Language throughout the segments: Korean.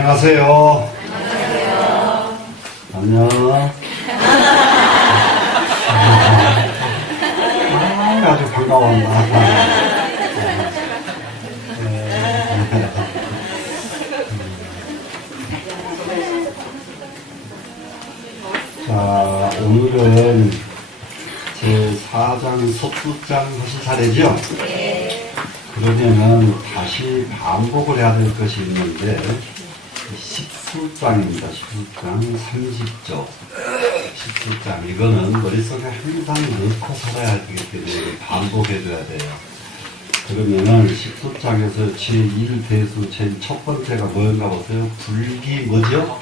안녕하세요. 안녕. 아주 반가웠나. 자, 오늘은 제 4장 섭수장 하실 차례죠? 네. 그러면은 다시 반복을 해야 될 것이 있는데, 10수장입니다. 10수장 30조. 10수장. 이거는 머릿속에 항상 넣고 살아야 되기 때문에 반복해줘야 돼요. 그러면은 10수장에서 제1대수 제일 첫 번째가 뭐였나 보세요? 불기 뭐죠?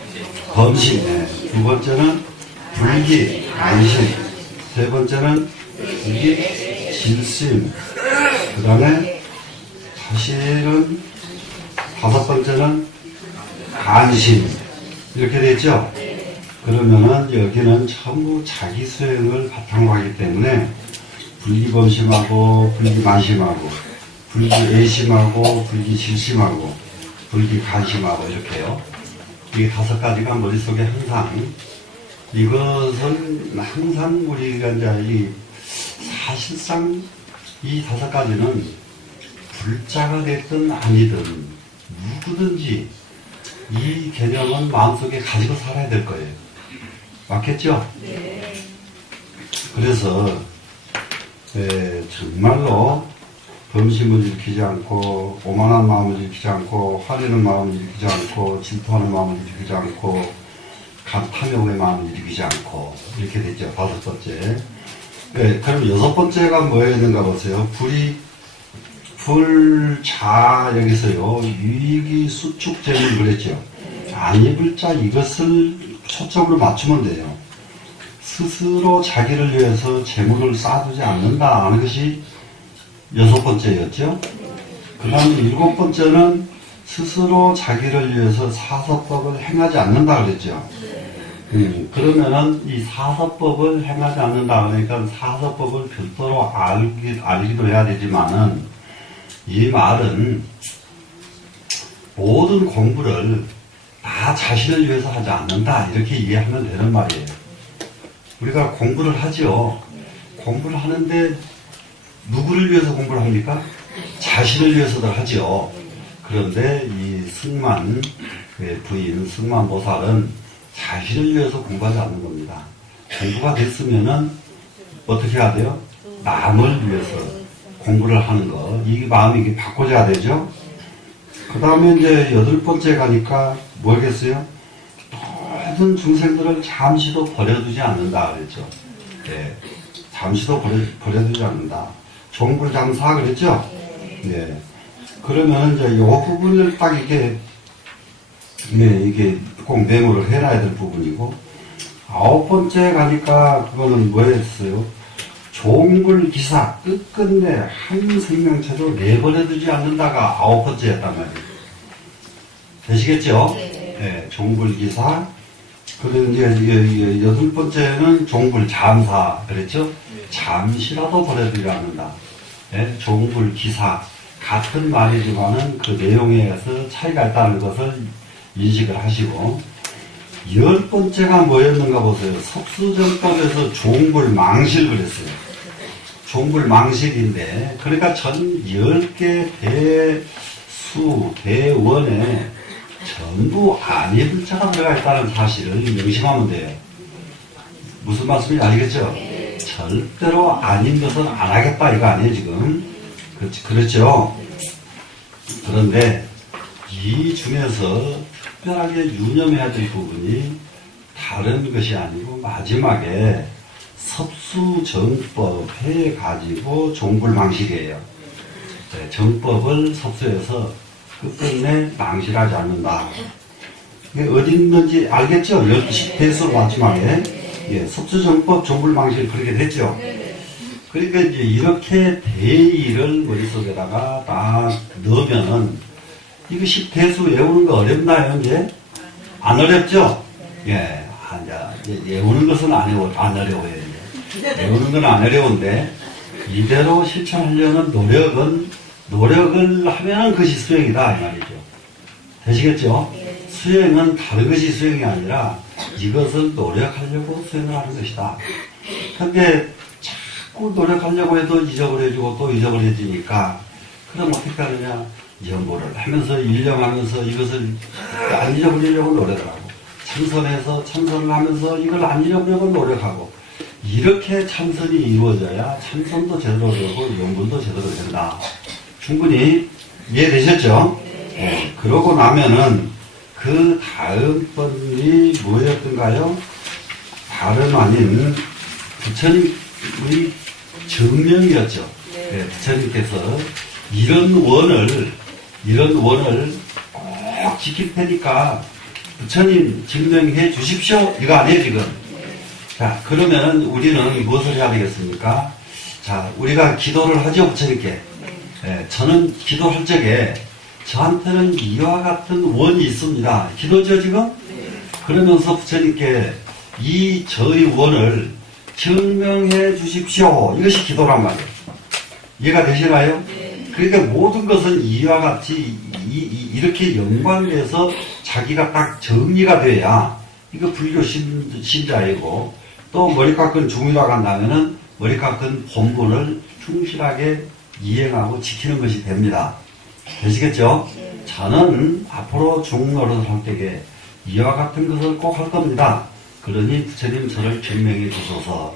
범신. 네. 두 번째는 불기 안심. 세 번째는 불기 질심. 그 다음에 사실은 다섯 번째는 간심. 이렇게 되죠? 그러면은 여기는 전부 자기 수행을 바탕으로 하기 때문에 불기범심하고 불기만심하고 불기애심하고 불기질심하고 불기간심하고 이렇게요. 이게 다섯 가지가 머릿속에 항상, 이것은 항상 우리가 이제 사실상 이 다섯 가지는 불자가 됐든 아니든 누구든지 이 개념은 마음속에 가지고 살아야 될 거예요. 맞겠죠? 네. 그래서 정말로 범심을 일으키지 않고 오만한 마음을 일으키지 않고 화내는 마음을 일으키지 않고 질투하는 마음을 일으키지 않고 탐욕의 마음을 일으키지 않고 이렇게 됐죠. 다섯 번째. 네, 그럼 여섯 번째가 뭐였는가 보세요. 불자 여기서요. 유익이 수축재물 그랬죠. 안 입을 자 이것을 초점으로 맞추면 돼요. 스스로 자기를 위해서 재물을 쌓아두지 않는다 하는 것이 여섯 번째였죠. 그 다음에 일곱 번째는 스스로 자기를 위해서 사서법을 행하지 않는다 그랬죠. 그러면은 이 사서법을 행하지 않는다 그러니까 사서법을 별도로 알기도 해야 되지만은 이 말은 모든 공부를 다 자신을 위해서 하지 않는다 이렇게 이해하면 되는 말이에요. 우리가 공부를 하죠. 공부를 하는데 누구를 위해서 공부를 합니까? 자신을 위해서들 하죠. 그런데 이 승만 부인 승만보살은 자신을 위해서 공부하지 않는 겁니다. 공부가 됐으면은 어떻게 해야 돼요? 남을 위해서 공부를 하는 거. 이 마음이 이게 바꿔져야 되죠. 그 다음에 이제 여덟 번째 가니까 뭐겠어요? 모든 중생들을 잠시도 버려두지 않는다 그랬죠. 네. 잠시도 버려두지 않는다. 종불장사 그랬죠? 네. 그러면 이제 이 부분을 딱 이게 꼭 메모를 해놔야 될 부분이고, 아홉 번째 가니까 그거는 뭐였어요? 종불기사, 끝끝내 한 생명체도 내버려두지 않는다가 아홉 번째였단 말이에요. 되시겠죠? 네. 종불기사. 그리고 이제 여덟 번째는 종불잠사, 그랬죠? 잠시라도 버려두지 않는다. 네? 종불기사. 같은 말이지만은 그 내용에서 차이가 있다는 것을 인식을 하시고, 열 번째가 뭐였는가 보세요. 섭수정법에서 종불망실 그랬어요. 종불망실인데, 그러니까 전 10개 대수, 대원에 전부 아니 불자가 들어가 있다는 사실을 명심하면 돼요. 무슨 말씀인지 알겠죠? 절대로 아닌 것은 안 하겠다 이거 아니에요 지금. 그렇죠? 그런데 이 중에서 특별하게 유념해야 될 부분이 다른 것이 아니고 마지막에 섭수정법 해가지고 종불망실이에요. 네, 정법을 섭수해서 끝끝내 망실하지 않는다. 이게 어디 있는지 알겠죠? 10대수 마지막에. 예, 섭수정법 종불망실 그렇게 됐죠? 그러니까 이제 이렇게 대의를 머릿속에다가 딱 넣으면은 이거 10대수 외우는 거 어렵나요, 이제? 안 어렵죠? 예, 이제 외우는 것은 안 어려워요, 이제. 외우는 건 안 어려운데, 이대로 실천하려는 노력을 하면은 그것이 수행이다, 이 말이죠. 되시겠죠? 수행은 다른 것이 수행이 아니라 이것을 노력하려고 수행을 하는 것이다. 근데 자꾸 노력하려고 해도 잊어버려지고 또 잊어버려지니까 그럼 어떻게 하느냐? 연보를 하면서 일념하면서 이것을 안 잊어버리려고 노력을 하고 참선해서 참선을 하면서 이걸 안 잊어버리려고 노력하고 이렇게 참선이 이루어져야 참선도 제대로 되고 연분도 제대로 된다. 충분히 이해되셨죠? 네. 그러고 나면은 그 다음 번이 뭐였던가요? 다름 아닌 부처님의 증명이었죠. 네, 부처님께서 이런 원을 꼭 지킬 테니까 부처님 증명해 주십시오. 이거 아니에요, 지금. 자, 그러면은 우리는 무엇을 해야 되겠습니까? 자, 우리가 기도를 하죠, 부처님께. 네, 저는 기도할 적에 저한테는 이와 같은 원이 있습니다. 기도죠, 지금? 그러면서 부처님께 이 저의 원을 증명해 주십시오. 이것이 기도란 말이에요. 이해가 되시나요? 그러니까 모든 것은 이와 같이 이렇게 연관돼서 자기가 딱 정리가 돼야 이거 불교 신자이고 또 머리 깎은 중이라고 한다면은 머리 깎은 본분을 충실하게 이행하고 지키는 것이 됩니다. 되시겠죠? 저는 앞으로 중노릇을 할 때에 이와 같은 것을 꼭 할 겁니다. 그러니 부처님 저를 증명해 주소서.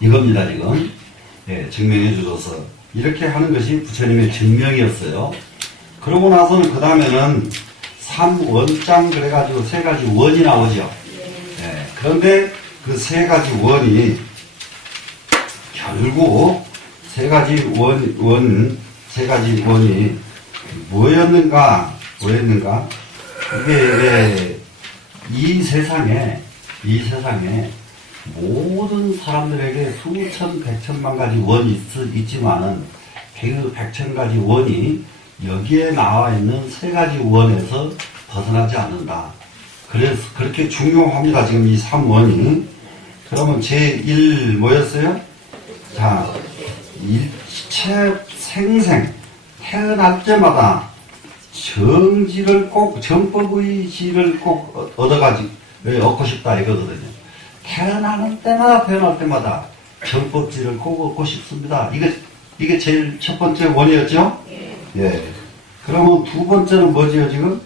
이겁니다, 지금. 예, 증명해 주소서. 이렇게 하는 것이 부처님의 증명이었어요. 그러고 나서는 그 다음에는 3원장 그래가지고 세 가지 원이 나오죠. 예, 그런데 그 세 가지 원이 결국 세 가지 원이 뭐였는가? 이게 이 세상에 모든 사람들에게 수천, 백천만 가지 원이 있지만은 그 백천 가지 원이 여기에 나와 있는 세 가지 원에서 벗어나지 않는다. 그래서 그렇게 중요합니다. 지금 이 3원이. 그러면 제1 뭐였어요? 자, 일체 생생 태어날 때마다 정법의 지를 꼭 얻고 싶다 이거거든요. 태어날 때마다 정법지를 꼭 얻고 싶습니다. 이게 제일 첫 번째 원이었죠? 예. 그러면 두 번째는 뭐지요, 지금?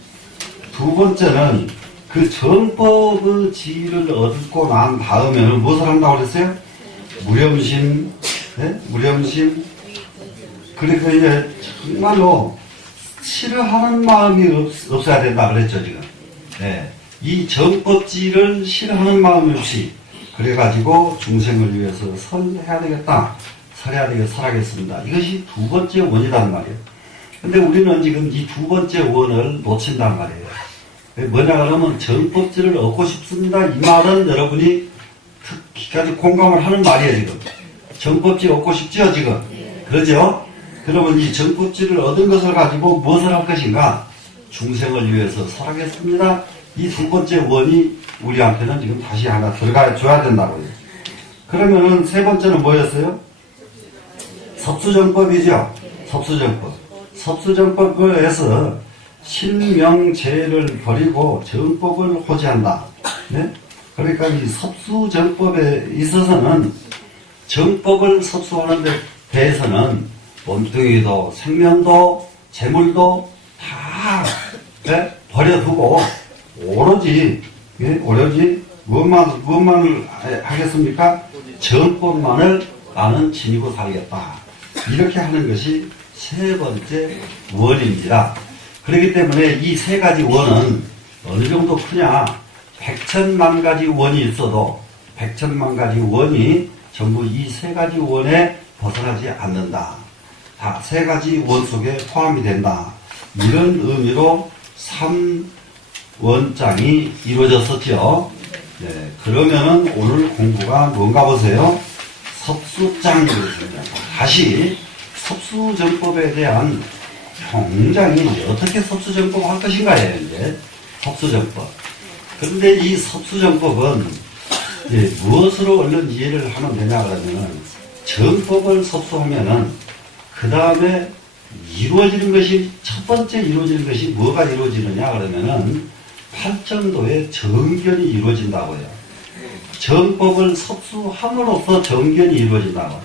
두 번째는 그 정법의 지를 얻고 난 다음에는 무엇을 한다고 그랬어요? 무념심, 네? 무념심. 그러니까 이제 정말로 싫어하는 마음이 없어야 된다 그랬죠, 지금. 네. 이 정법지를 싫어하는 마음이 없이 그래가지고 중생을 위해서 설해야 되겠다. 설하겠습니다. 이것이 두 번째 원이란 말이에요. 근데 우리는 지금 이 두 번째 원을 놓친단 말이에요. 뭐냐 그러면 정법지를 얻고 싶습니다. 이 말은 여러분이 특히까지 공감을 하는 말이에요, 지금. 정법지 얻고 싶죠, 지금. 그러죠? 그러면 이 정법지를 얻은 것을 가지고 무엇을 할 것인가? 중생을 위해서 살아겠습니다. 이 두 번째 원이 우리한테는 지금 다시 하나 들어가 줘야 된다고요. 그러면은 세 번째는 뭐였어요? 섭수정법이죠. 섭수정법에서 신명제를 버리고 정법을 호지한다. 네? 그러니까 이 섭수정법에 있어서는 정법을 섭수하는 데 대해서는 몸뚱이도 생명도 재물도 다 네? 버려두고 오로지 무엇만을 하겠습니까? 정법만을 나는 지니고 살겠다. 이렇게 하는 것이 세 번째 원입니다. 그렇기 때문에 이 세 가지 원은 어느 정도 크냐? 백천만 가지 원이 있어도 백천만 가지 원이 전부 이 세 가지 원에 벗어나지 않는다. 다 세 가지 원 속에 포함이 된다. 이런 의미로 3원장이 이루어졌었죠. 네, 그러면은 오늘 공부가 뭔가 보세요. 섭수장이었습니다. 다시 섭수정법에 대한 굉장히 어떻게 섭수정법을 할 것인가예요, 이제. 섭수정법. 그런데 이 섭수정법은 이제 무엇으로 얼른 이해를 하면 되냐 그러면은 정법을 섭수하면은 그 다음에 이루어지는 것이 첫 번째 이루어지는 것이 뭐가 이루어지느냐 그러면은 팔정도의 정견이 이루어진다고요. 정법을 섭수함으로써 정견이 이루어진다고.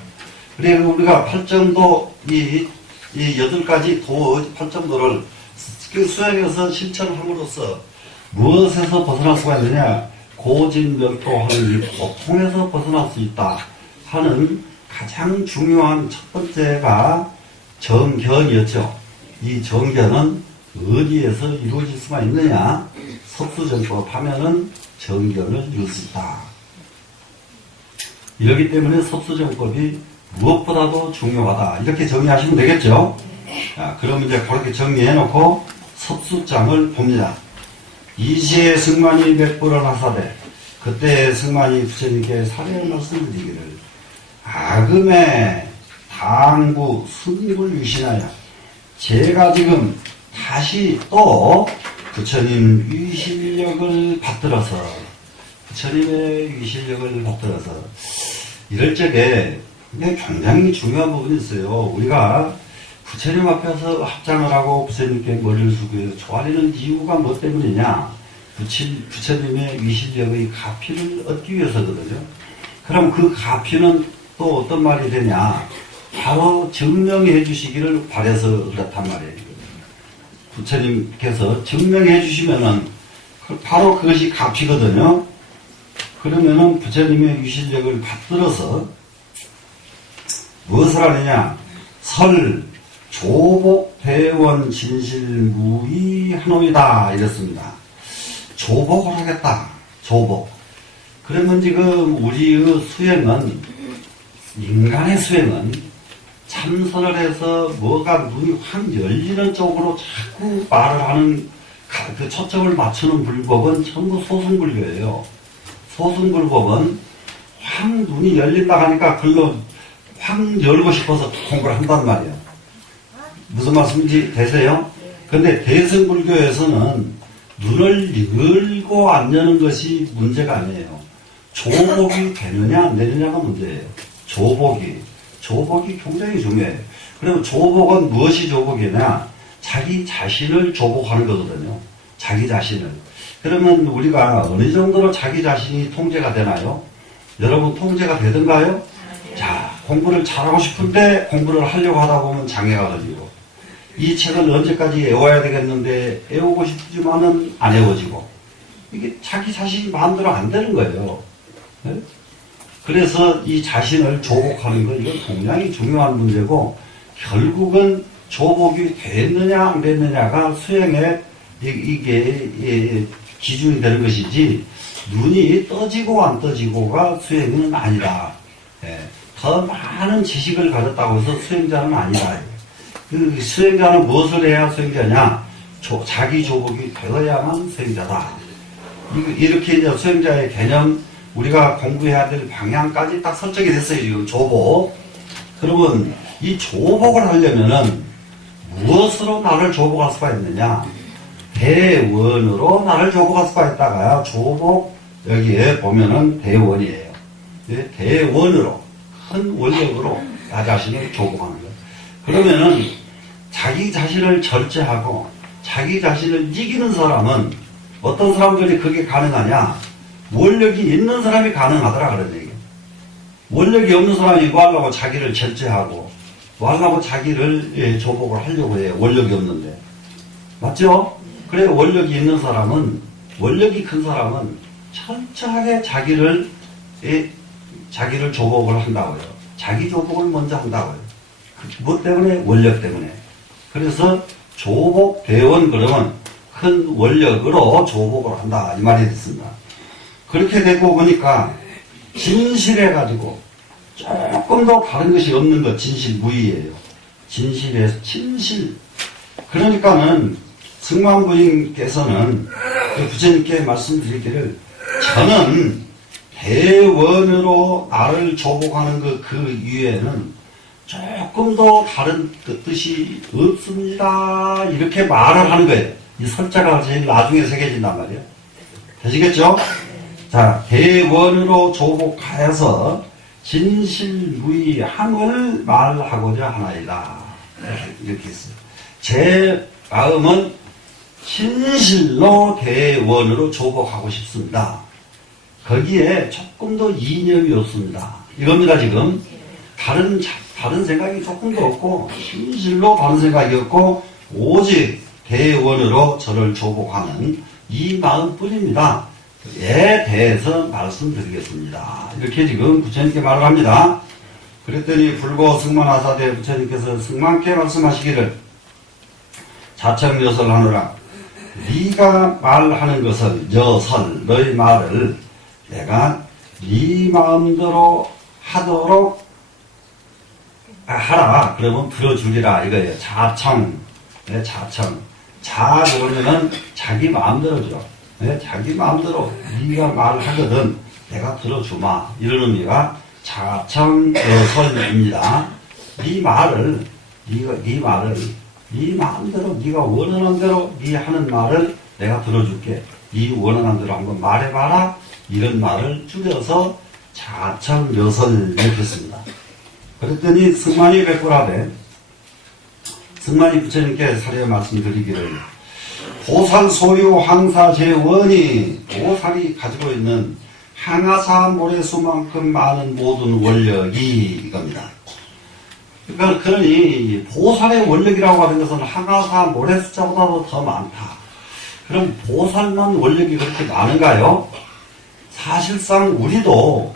그래서 우리가 팔정도 이 8가지 팔정도를 수행해서 실천함으로써 무엇에서 벗어날 수가 있느냐? 고진명토하는 이 고통에서 벗어날 수 있다 하는 가장 중요한 첫 번째가 정견이었죠. 이 정견은 어디에서 이루어질 수가 있느냐? 섭수정법 하면은 정견을 이룰 수 있다. 이렇기 때문에 섭수정법이 무엇보다도 중요하다. 이렇게 정리하시면 되겠죠? 자, 그럼 이제 그렇게 정리해놓고 섭수장을 봅니다. 이시의 승만이 맥불을 하사되 그때 승만이 부처님께 사례를 말씀드리기를 아금의 당부 승불 유신하여 제가 지금 다시 또 부처님 위실력을 받들어서 부처님의 위실력을 받들어서 이럴 적에 굉장히 중요한 부분이 있어요. 우리가 부처님 앞에서 합장을 하고 부처님께 머리를 숙여 조아리는 이유가 뭐 때문이냐? 부처님의 위실력의 가피를 얻기 위해서거든요. 그럼 그 가피는 또 어떤 말이 되냐? 바로 증명해 주시기를 바라서 그렇단 말이에요. 부처님께서 증명해 주시면은 바로 그것이 가피거든요. 그러면은 부처님의 위실력을 받들어서 무엇을 하느냐? 설, 조복, 대원, 진실, 무의, 한오이다. 이랬습니다. 조복을 하겠다. 조복. 그러면 지금 우리의 수행은, 인간의 수행은 참선을 해서 뭐가 눈이 확 열리는 쪽으로 자꾸 말을 하는 그 초점을 맞추는 불법은 전부 소승불교예요. 소승불법은 확 눈이 열린다 하니까 글로 확 열고 싶어서 공부를 한단 말이에요. 무슨 말씀인지 되세요? 근데 대승불교에서는 눈을 열고 안 여는 것이 문제가 아니에요. 조복이 되느냐 안 되느냐가 문제예요. 조복이 굉장히 중요해요. 그러면 조복은 무엇이 조복이냐? 자기 자신을 조복하는 거거든요. 자기 자신을. 그러면 우리가 어느 정도로 자기 자신이 통제가 되나요? 여러분 통제가 되던가요? 자, 공부를 잘하고 싶은데 공부를 하려고 하다 보면 장애가 걸리고 이 책을 언제까지 외워야 되겠는데 외우고 싶지만은 안 외워지고 이게 자기 자신이 마음대로 안 되는 거예요. 네? 그래서 이 자신을 조복하는 거 이건 굉장히 중요한 문제고 결국은 조복이 됐느냐 안 됐느냐가 수행의 이게 기준이 되는 것이지 눈이 떠지고 안 떠지고가 수행은 아니다. 예. 더 많은 지식을 가졌다고 해서 수행자는 아니다. 그 수행자는 무엇을 해야 수행자냐? 자기 조복이 되어야만 수행자다. 이렇게 이제 수행자의 개념, 우리가 공부해야 될 방향까지 딱 설정이 됐어요. 지금 조복. 그러면 이 조복을 하려면은 무엇으로 나를 조복할 수가 있느냐? 대원으로 나를 조복할 수가 있다가 조복 여기에 보면은 대원이에요. 대원으로 큰 원력으로 나 자신을 조복하는 거예요. 그러면은 자기 자신을 절제하고 자기 자신을 이기는 사람은 어떤 사람들이 그게 가능하냐? 원력이 있는 사람이 가능하더라 그런 얘기예요. 원력이 없는 사람이 뭐 하려고 자기를 절제하고 뭐 하려고 자기를 조복을 하려고 해요. 원력이 없는데. 맞죠? 그래 원력이 있는 사람은 원력이 큰 사람은 철저하게 자기를 조복을 한다고요. 자기 조복을 먼저 한다고요. 뭐 때문에? 원력 때문에. 그래서 조복 대원 그러면 큰 원력으로 조복을 한다 이 말이 됐습니다. 그렇게 되고 보니까 진실해가지고 조금 더 다른 것이 없는 것 진실무의예요. 진실에서 진실. 그러니까는 승만부인께서는 그 부처님께 말씀드리기를 저는 대원으로 나를 조복하는 그 이외에는 조금 더 다른 뜻이 없습니다. 이렇게 말을 하는 거예요. 이 설자가 제일 나중에 새겨진단 말이에요. 되시겠죠? 자, 대원으로 조복하여서 진실무의함을 말하고자 하나이다. 이렇게 했어요. 제 마음은 진실로 대원으로 조복하고 싶습니다. 거기에 조금 더 이념이 없습니다. 이겁니다, 지금. 다른 생각이 조금도 없고, 진실로 다른 생각이 없고, 오직 대원으로 저를 조복하는 이 마음뿐입니다. 에 대해서 말씀드리겠습니다. 이렇게 지금 부처님께 말을 합니다. 그랬더니 불고 승만하사대 부처님께서 승만께 말씀하시기를 자청여설 하노라. 네가 말하는 것을 여설 너의 말을 내가 네 마음대로 하도록 하라. 그러면 들어주리라 이거예요. 자청. 네, 자청. 자 그러면은 자기 마음대로죠. 네, 자기 마음대로 네가 말하거든 내가 들어주마. 이런 의미가 자청여설입니다. 네 말을 네 마음대로 네가 원하는 대로 네 하는 말을 내가 들어줄게. 네 원하는 대로 한번 말해봐라. 이런 말을 줄여서 자청여설 이렇게 했습니다. 그랬더니 승만이 백불하되 승만이 부처님께 사례 말씀드리기를 보살 소유 항사제원이 보살이 가지고 있는 항아사 모래수만큼 많은 모든 원력이 이겁니다. 그러니까 그러니 보살의 원력이라고 하는 것은 항아사 모래숫자보다도 더 많다. 그럼 보살만 원력이 그렇게 많은가요? 사실상 우리도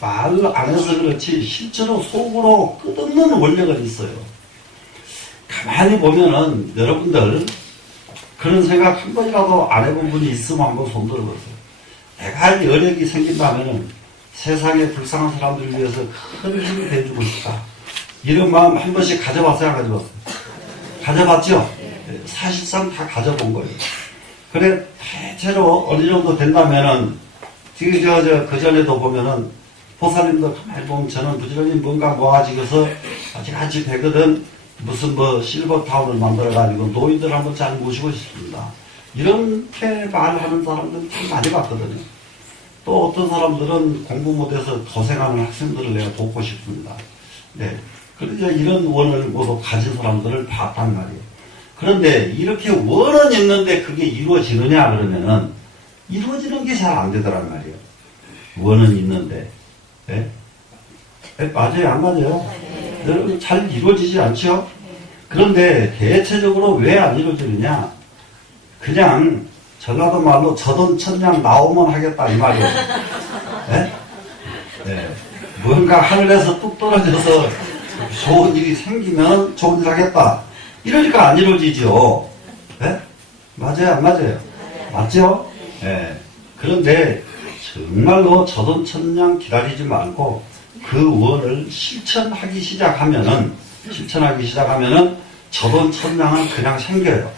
말 안 해서 그렇지 실제로 속으로 끝없는 원력은 있어요. 가만히 보면은 여러분들 그런 생각 한 번이라도 안 해본 분이 있으면 한번 손 들어보세요. 내가 여력이 생긴다면은 세상에 불쌍한 사람들을 위해서 큰 힘이 돼주고 싶다. 이런 마음 한 번씩 가져봤어요, 안 가져봤어요? 가져봤죠? 사실상 다 가져본 거예요. 그래, 대체로 어느 정도 된다면은, 지금 그전에도 보면은, 보살님도 가만히 보면 저는 부지런히 뭔가 모아지고서 아직까지 되거든, 무슨 실버타운을 만들어가지고 노인들 한번 잘 모시고 싶습니다. 이렇게 말하는 사람들 참 많이 봤거든요. 또 어떤 사람들은 공부 못해서 고생하는 학생들을 내가 돕고 싶습니다. 네. 그러니까 이런 원을 모두 가진 사람들을 봤단 말이에요. 그런데 이렇게 원은 있는데 그게 이루어지느냐 그러면은 이루어지는 게 잘 안 되더란 말이에요. 원은 있는데. 네? 네, 맞아요? 안 맞아요? 네. 여러분 잘 이루어지지 않죠? 그런데 대체적으로 왜 안 이루어지느냐? 그냥 전라도 말로 저돈 천냥 나오면 하겠다 이 말이에요. 네? 네. 뭔가 하늘에서 뚝 떨어져서 좋은 일이 생기면 좋은 일 하겠다. 이러니까 안 이루어지죠. 네? 맞아요? 안 맞아요? 맞죠? 네. 그런데 정말로 저돈 천냥 기다리지 말고 그 원을 실천하기 시작하면은 저돈 천냥은 그냥 생겨요.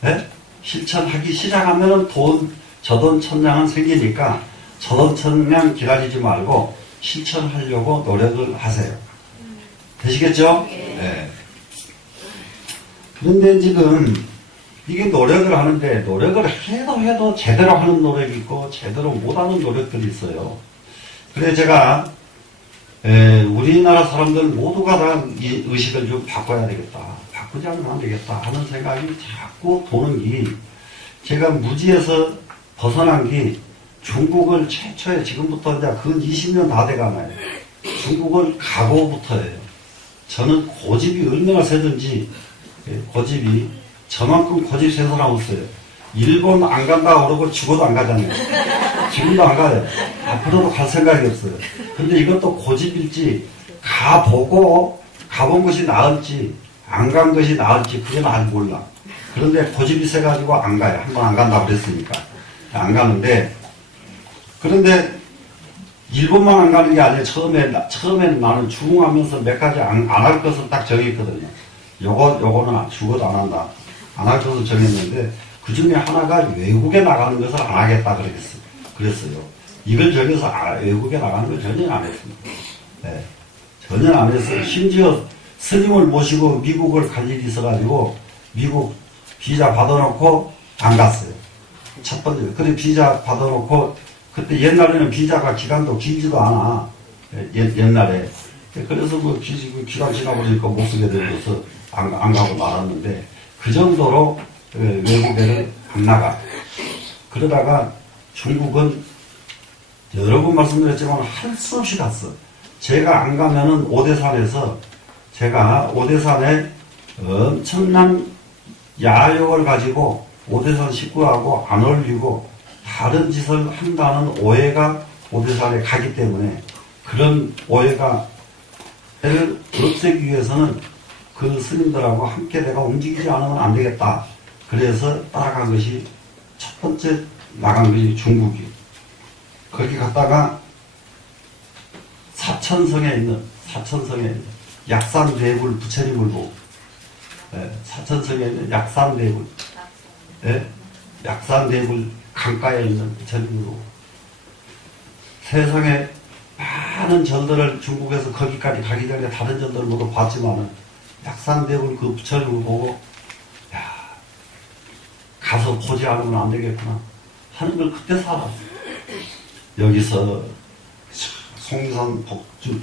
네? 실천하기 시작하면은 저돈 천냥은 생기니까 저돈 천냥 기다리지 말고 실천하려고 노력을 하세요. 되시겠죠? 네. 그런데 지금 이게 노력을 하는데 노력을 해도 제대로 하는 노력이 있고 제대로 못하는 노력들이 있어요. 그래서 제가 우리나라 사람들 모두가 다 이 의식을 좀 바꿔야 되겠다. 바꾸지 않으면 안 되겠다 하는 생각이 자꾸 도는 게 제가 무지에서 벗어난 게 중국을 최초에 지금부터 이제 근 20년 다 돼가나요. 중국을 가고부터예요. 저는 고집이 얼마나 세든지 고집이 저만큼 고집 센 사람 없어요. 일본 안 간다 그러고 죽어도 안 가잖아요. 지금도 안 가요. 앞으로도 갈 생각이 없어요. 근데 이것도 고집일지 가본 것이 나을지 안 간 것이 나을지 그건 아직 몰라. 그런데 고집이 세가지고 안 가요. 한번 안 간다고 그랬으니까 안 가는데 그런데 일본만 안 가는 게 아니라 처음에는 나는 중하면서 몇 가지 안 할 것을 딱 정했거든요. 요거는 죽어도 안 한다. 안 할 것을 정했는데 그 중에 하나가 외국에 나가는 것을 안 하겠다 그랬어요. 이걸 정해서 외국에 나가는 걸 전혀 안 했습니다. 네. 전혀 안 했어요. 심지어 스님을 모시고 미국을 갈 일이 있어가지고 미국 비자 받아놓고 안 갔어요. 첫 번째. 그래 비자 받아놓고 그때 옛날에는 비자가 기간도 길지도 않아. 옛날에. 그래서 기간 지나버리니까 못 쓰게 되어서 안 가고 말았는데 그 정도로 외국에를 안 나가. 그러다가 중국은 여러 번 말씀드렸지만 할 수 없이 갔어. 제가 안 가면은 오대산에서 제가 오대산에 엄청난 야욕을 가지고 오대산 식구하고 안 어울리고 다른 짓을 한다는 오해가 오대산에 가기 때문에 그런 오해가 를 없애기 위해서는 그 스님들하고 함께 내가 움직이지 않으면 안 되겠다. 그래서 따라간 것이 첫 번째 나간 것이 중국이. 거기 갔다가 사천성에 있는 약산대불 부처님을 보고, 사천성에 있는 약산대불, 약산대불 강가에 있는 부처님을 보고, 세상에 많은 절들을 중국에서 거기까지 가기 전에 다른 절들을 모두 봤지만은 약산대불 그 부처님을 보고, 야, 가서 보지 않으면 안 되겠구나 하는 걸 그때 살았어. 여기서 송산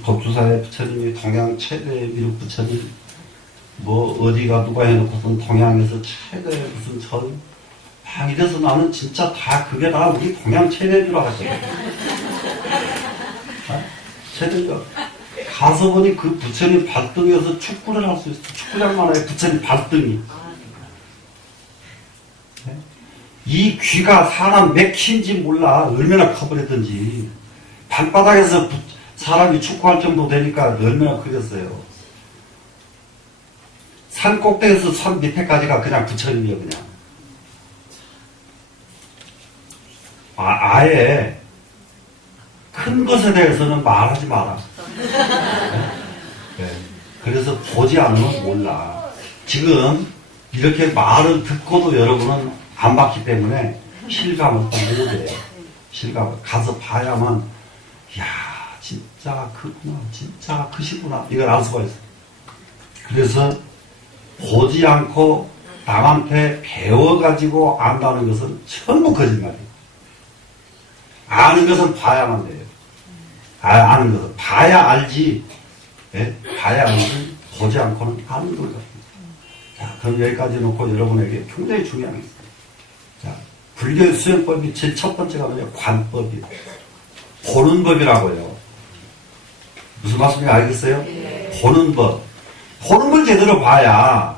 법주사의 부처님이 동양 최대의 미륵 부처님, 뭐 어디가 누가 해놓고선 동양에서 최대의 무슨 전, 막 이래서 나는 진짜 다 그게 다 우리 동양 최대인 줄 알았거든. 최대죠. 가서 보니 그 부처님 발등에서 축구를 할 수 있어. 축구장만 하에 부처님 발등이. 이 귀가 사람 몇 키인지 몰라. 얼마나 커버렸던지. 발바닥에서 사람이 축구할 정도 되니까 얼마나 크겠어요. 산 꼭대기에서 산 밑에까지가 그냥 부처님이에요, 그냥. 아예 큰 것에 대해서는 말하지 마라. 네. 그래서 보지 않으면 몰라. 지금 이렇게 말을 듣고도 여러분은 안 봤기 때문에 실감을 또 못해요. 실감을. 가서 봐야만, 야, 진짜 크구나. 진짜 크시구나. 이걸 알 수가 있어요. 그래서 보지 않고 남한테 배워가지고 안다는 것은 전부 거짓말이에요. 아는 것은 봐야만 돼요. 아는 것은. 봐야 알지. 예? 봐야 알지. 보지 않고는 아는 것 같습니다. 자, 그럼 여기까지 놓고 여러분에게 굉장히 중요한 게 있어요. 자, 불교의 수행법이 제일 첫 번째가 뭐냐? 관법이에요. 보는 법이라고요. 무슨 말씀인지 알겠어요? 네. 보는 법. 보는 걸 제대로 봐야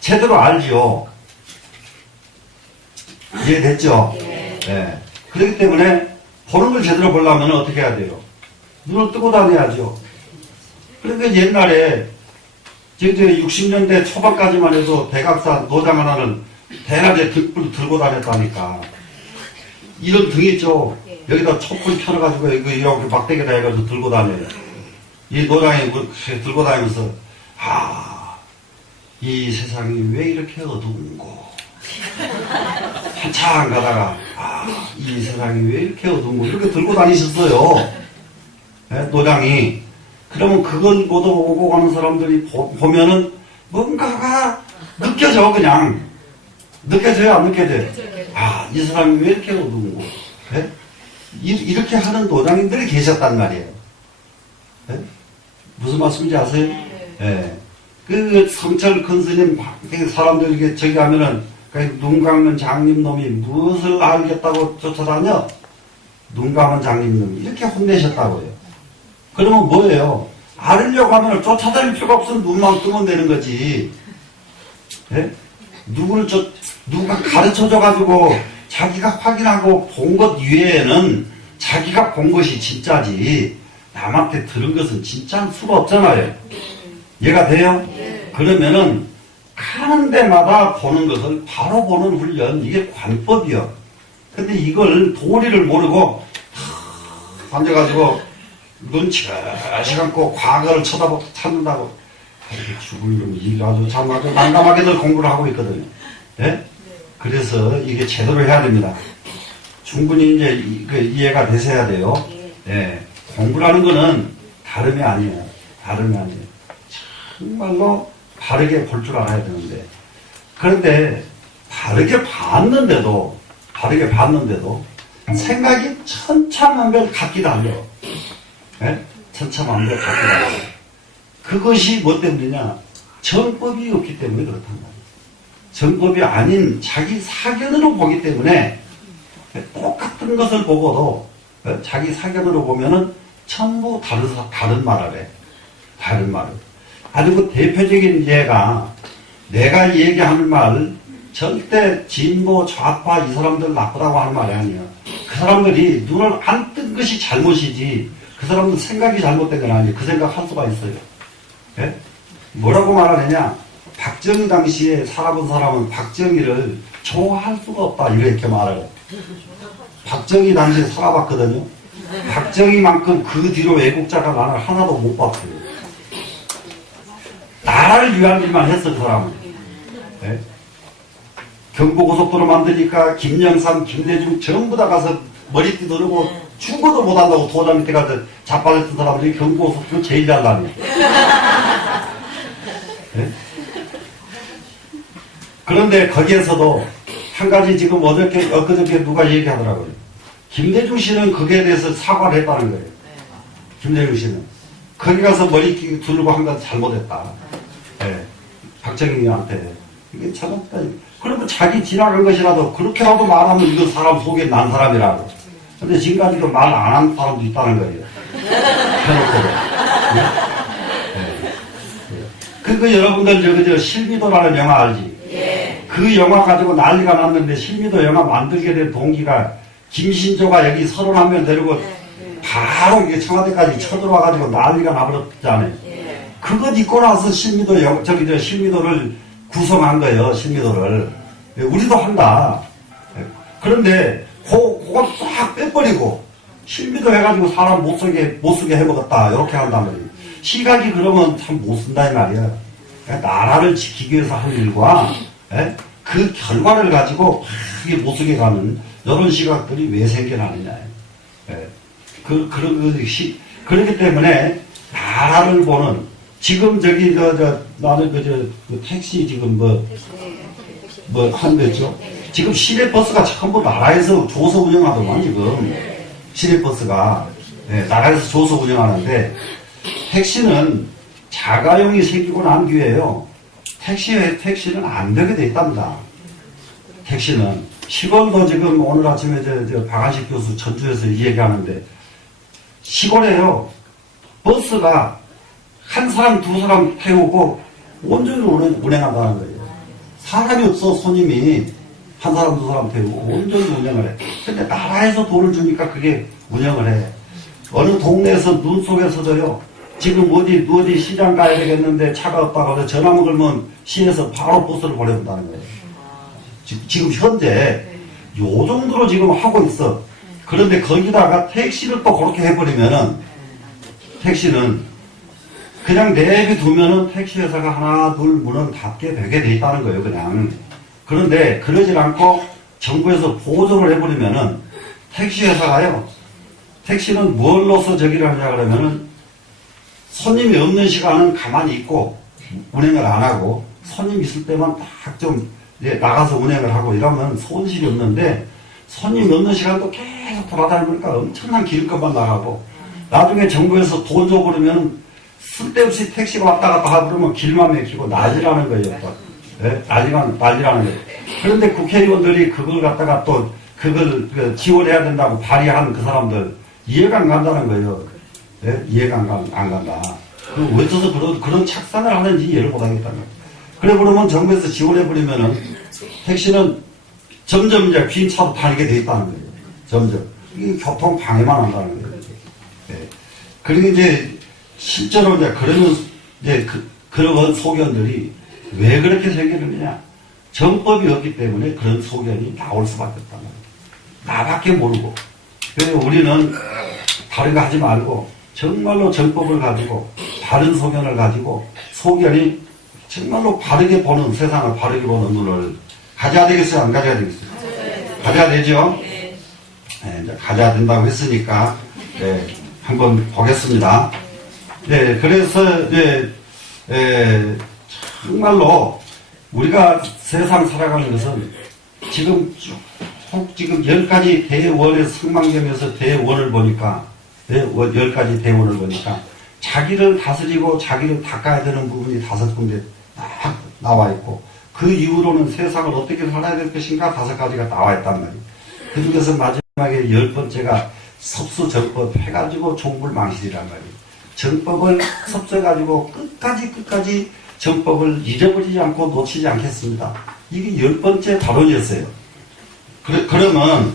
제대로 알지요. 이해됐죠? 네. 네. 그렇기 때문에 보는 걸 제대로 보려면 어떻게 해야 돼요? 눈을 뜨고 다녀야죠. 그러니까 옛날에 60년대 초반까지만 해도 백악산 노장 하나는 대낮에 등불 들고 다녔다니까. 이런 등 있죠. 여기다 촛불 켜놔가지고 이렇게 막대기다 해가지고 들고 다녀요. 이 노장에 들고 다니면서 이 세상이 왜 이렇게 어두운고. 한참 가다가 이 세상이 왜 이렇게 어두운고 이렇게 들고 다니셨어요. 네? 노장이. 그러면 그걸 못 오고 가는 사람들이 보면은 뭔가가 느껴져. 그냥 느껴져요? 안 느껴져요? 이 사람이 왜 이렇게 어두운고. 네? 이렇게 하는 노장님들이 계셨단 말이에요. 네? 무슨 말씀인지 아세요? 네. 그 성철 큰스님 사람들 저기 가면은 눈 감는 장님놈이 무엇을 알겠다고 쫓아다녀? 눈 감은 장님놈이 이렇게 혼내셨다고요. 그러면 뭐예요? 알으려고 하면 쫓아다닐 필요가 없으면 눈만 뜨면 되는 거지. 네? 누가 가르쳐줘가지고 자기가 확인하고 본 것 이외에는 자기가 본 것이 진짜지 남한테 들은 것은 진짜일 수가 없잖아요. 이해가 돼요? 그러면은 가는 데마다 보는 것을 바로 보는 훈련, 이게 관법이요. 근데 이걸 도리를 모르고 앉아가지고 눈치 감고 과거를 쳐다보고 찾는다고 죽을 놈이 아주 참 아주 난감하게들 공부를 하고 있거든요. 예? 그래서 이게 제대로 해야 됩니다. 충분히 이제 이해가 되셔야 돼요. 예. 공부라는 거는 다름이 아니에요. 다름이 아니에요. 정말로 바르게 볼 줄 알아야 되는데. 그런데 바르게 봤는데도 생각이 천차만별 같기도 하죠. 예? 천차만별 같기도 하죠. 그것이 뭐 때문이냐? 정법이 없기 때문에 그렇단 말이에요. 정법이 아닌 자기 사견으로 보기 때문에 똑같은 것을 보고도 자기 사견으로 보면은 전부 다른 말을 해. 다른 말을. 아주 그 대표적인 예가 내가 얘기하는 말 절대 진보, 좌파 이 사람들 나쁘다고 하는 말이 아니야. 그 사람들이 눈을 안 뜬 것이 잘못이지 그 사람들 생각이 잘못된 건 아니에요. 그 생각할 수가 있어요. 예? 뭐라고 말하느냐? 박정희 당시에 살아본 사람은 박정희를 좋아할 수가 없다 이렇게 말해요. 박정희 당시에 살아봤거든요. 박정희만큼 그 뒤로 외국자가 나는 하나도 못 봤어요. 나라를 위한 일만 했어 그 사람은. 예? 경부고속도로 만드니까 김영삼, 김대중 전부 다 가서 머리띠 두르고 죽어도 못한다고 도장 밑에 가서 자빠졌던 사람들이 경부고속도로 제일 잘 다녀. 예? 그런데 거기에서도 한 가지 지금 엊그저께 누가 얘기하더라고요. 김대중 씨는 거기에 대해서 사과를 했다는 거예요. 김대중 씨는. 거기 가서 머리 두르고 한 건 잘못했다. 예. 박정희한테. 이게 잘못했다. 그러면 자기 지나간 것이라도 그렇게라도 말하면 이건 사람 속에 난 사람이라고. 근데 지금까지도 말 안 한 사람도 있다는 거예요. 해놓고도. 그 여러분들 저 실미도라는 영화 알지? 그 영화 가지고 난리가 났는데 실미도 영화 만들게 된 동기가 김신조가 여기 31명 데리고 바로 이게 청와대까지 쳐들어와가지고 난리가 나버렸잖아요. 그것 입고 나서 실미도를 구성한 거예요. 실미도를. 우리도 한다. 그런데 그걸 싹 빼버리고 실미도 해가지고 사람 못 쓰게 해먹었다. 이렇게 한단 말이에요. 시각이 그러면 참 못 쓴다 이 말이야. 나라를 지키기 위해서 할 일과 그 결과를 가지고 크게 못 쓰게 가는 이런 시각들이 왜 생겨나느냐. 그렇기 때문에 나라를 보는 지금 나는 그 택시 지금 한 거죠. 지금 시내버스가 전부 나라에서 줘서 운영하더만 지금 시내버스가 나라에서 줘서 운영하는데 택시는 자가용이 생기고 난 뒤에요. 택시는 안 되게 돼 있답니다. 택시는 시골도 지금 오늘 아침에 박한식 교수 전주에서 이 얘기하는데 시골에요. 버스가 한 사람 두 사람 태우고 온전히 운행한다는 거예요. 사람이 없어 손님이 한 사람 두 사람 태우고 온전히 운영을 해. 근데 나라에서 돈을 주니까 그게 운영을 해. 어느 동네에서 눈 속에서도요. 지금 어디 시장 가야 되겠는데 차가 없다고 해서 전화만 걸면 시에서 바로 버스를 보내준다는 거예요. 지금 현재 요 정도로 지금 하고 있어. 그런데 거기다가 택시를 또 그렇게 해버리면은 택시는 그냥 내비두면은 택시 회사가 하나 둘 문은 닫게 되게 돼 있다는 거예요. 그냥. 그런데 그러질 않고 정부에서 보조를 해버리면은 택시 회사가요. 택시는 뭘로서 저기를 하냐 그러면은 손님이 없는 시간은 가만히 있고 운행을 안 하고 손님 있을 때만 딱 좀 나가서 운행을 하고 이러면 손실이 없는데 손님 없는 시간도 계속 돌아다니니까 엄청난 기름값만 나가고 나중에 정부에서 돈 줘 그러면 쓸데없이 택시가 왔다 갔다 하고 그러면 길만 막히고 난리라는 거예요. 난리라는 거예요. 그런데 국회의원들이 그걸 갖다가 또 그걸 지원해야 된다고 발의한 그 사람들 이해가 안 간다는 거예요. 이해가 안 간다. 왜 어째서 그런 착상을 하는지 이해를 못 하겠다는 거예요. 그래 그러면 정부에서 지원해버리면은 택시는 점점 이제 빈 차로 다니게 돼 있다는 거예요. 점점. 이게 교통 방해만 한다는 거예요. 그리고 이제 실제로 이제 그러면 이제 그런 소견들이 왜 그렇게 생기느냐. 정법이 없기 때문에 그런 소견이 나올 수밖에 없다는 거예요. 나밖에 모르고. 그래서 우리는 다른 거 하지 말고 정말로 정법을 가지고 바른 소견을 가지고 소견이 정말로 바르게 보는 세상을 바르게 보는 눈을 가져야 되겠어요? 안 가져야 되겠어요? 가져야 되죠? 이제 가져야 된다고 했으니까 한번 보겠습니다. 그래서 이제 정말로 우리가 세상 살아가는 것은 지금 10가지 대원의 성망경에서 대원을 보니까 10가지 대원을 보니까 자기를 다스리고 자기를 닦아야 되는 부분이 5군데 딱 나와 있고 그 이후로는 세상을 어떻게 살아야 될 것인가 5가지가 나와 있단 말이에요. 그 중에서 마지막에 10번째가 섭수정법 해가지고 종불망실이란 말이에요. 정법을 섭서가지고 끝까지 정법을 잊어버리지 않고 놓치지 않겠습니다. 이게 10번째 발언이었어요. 그러면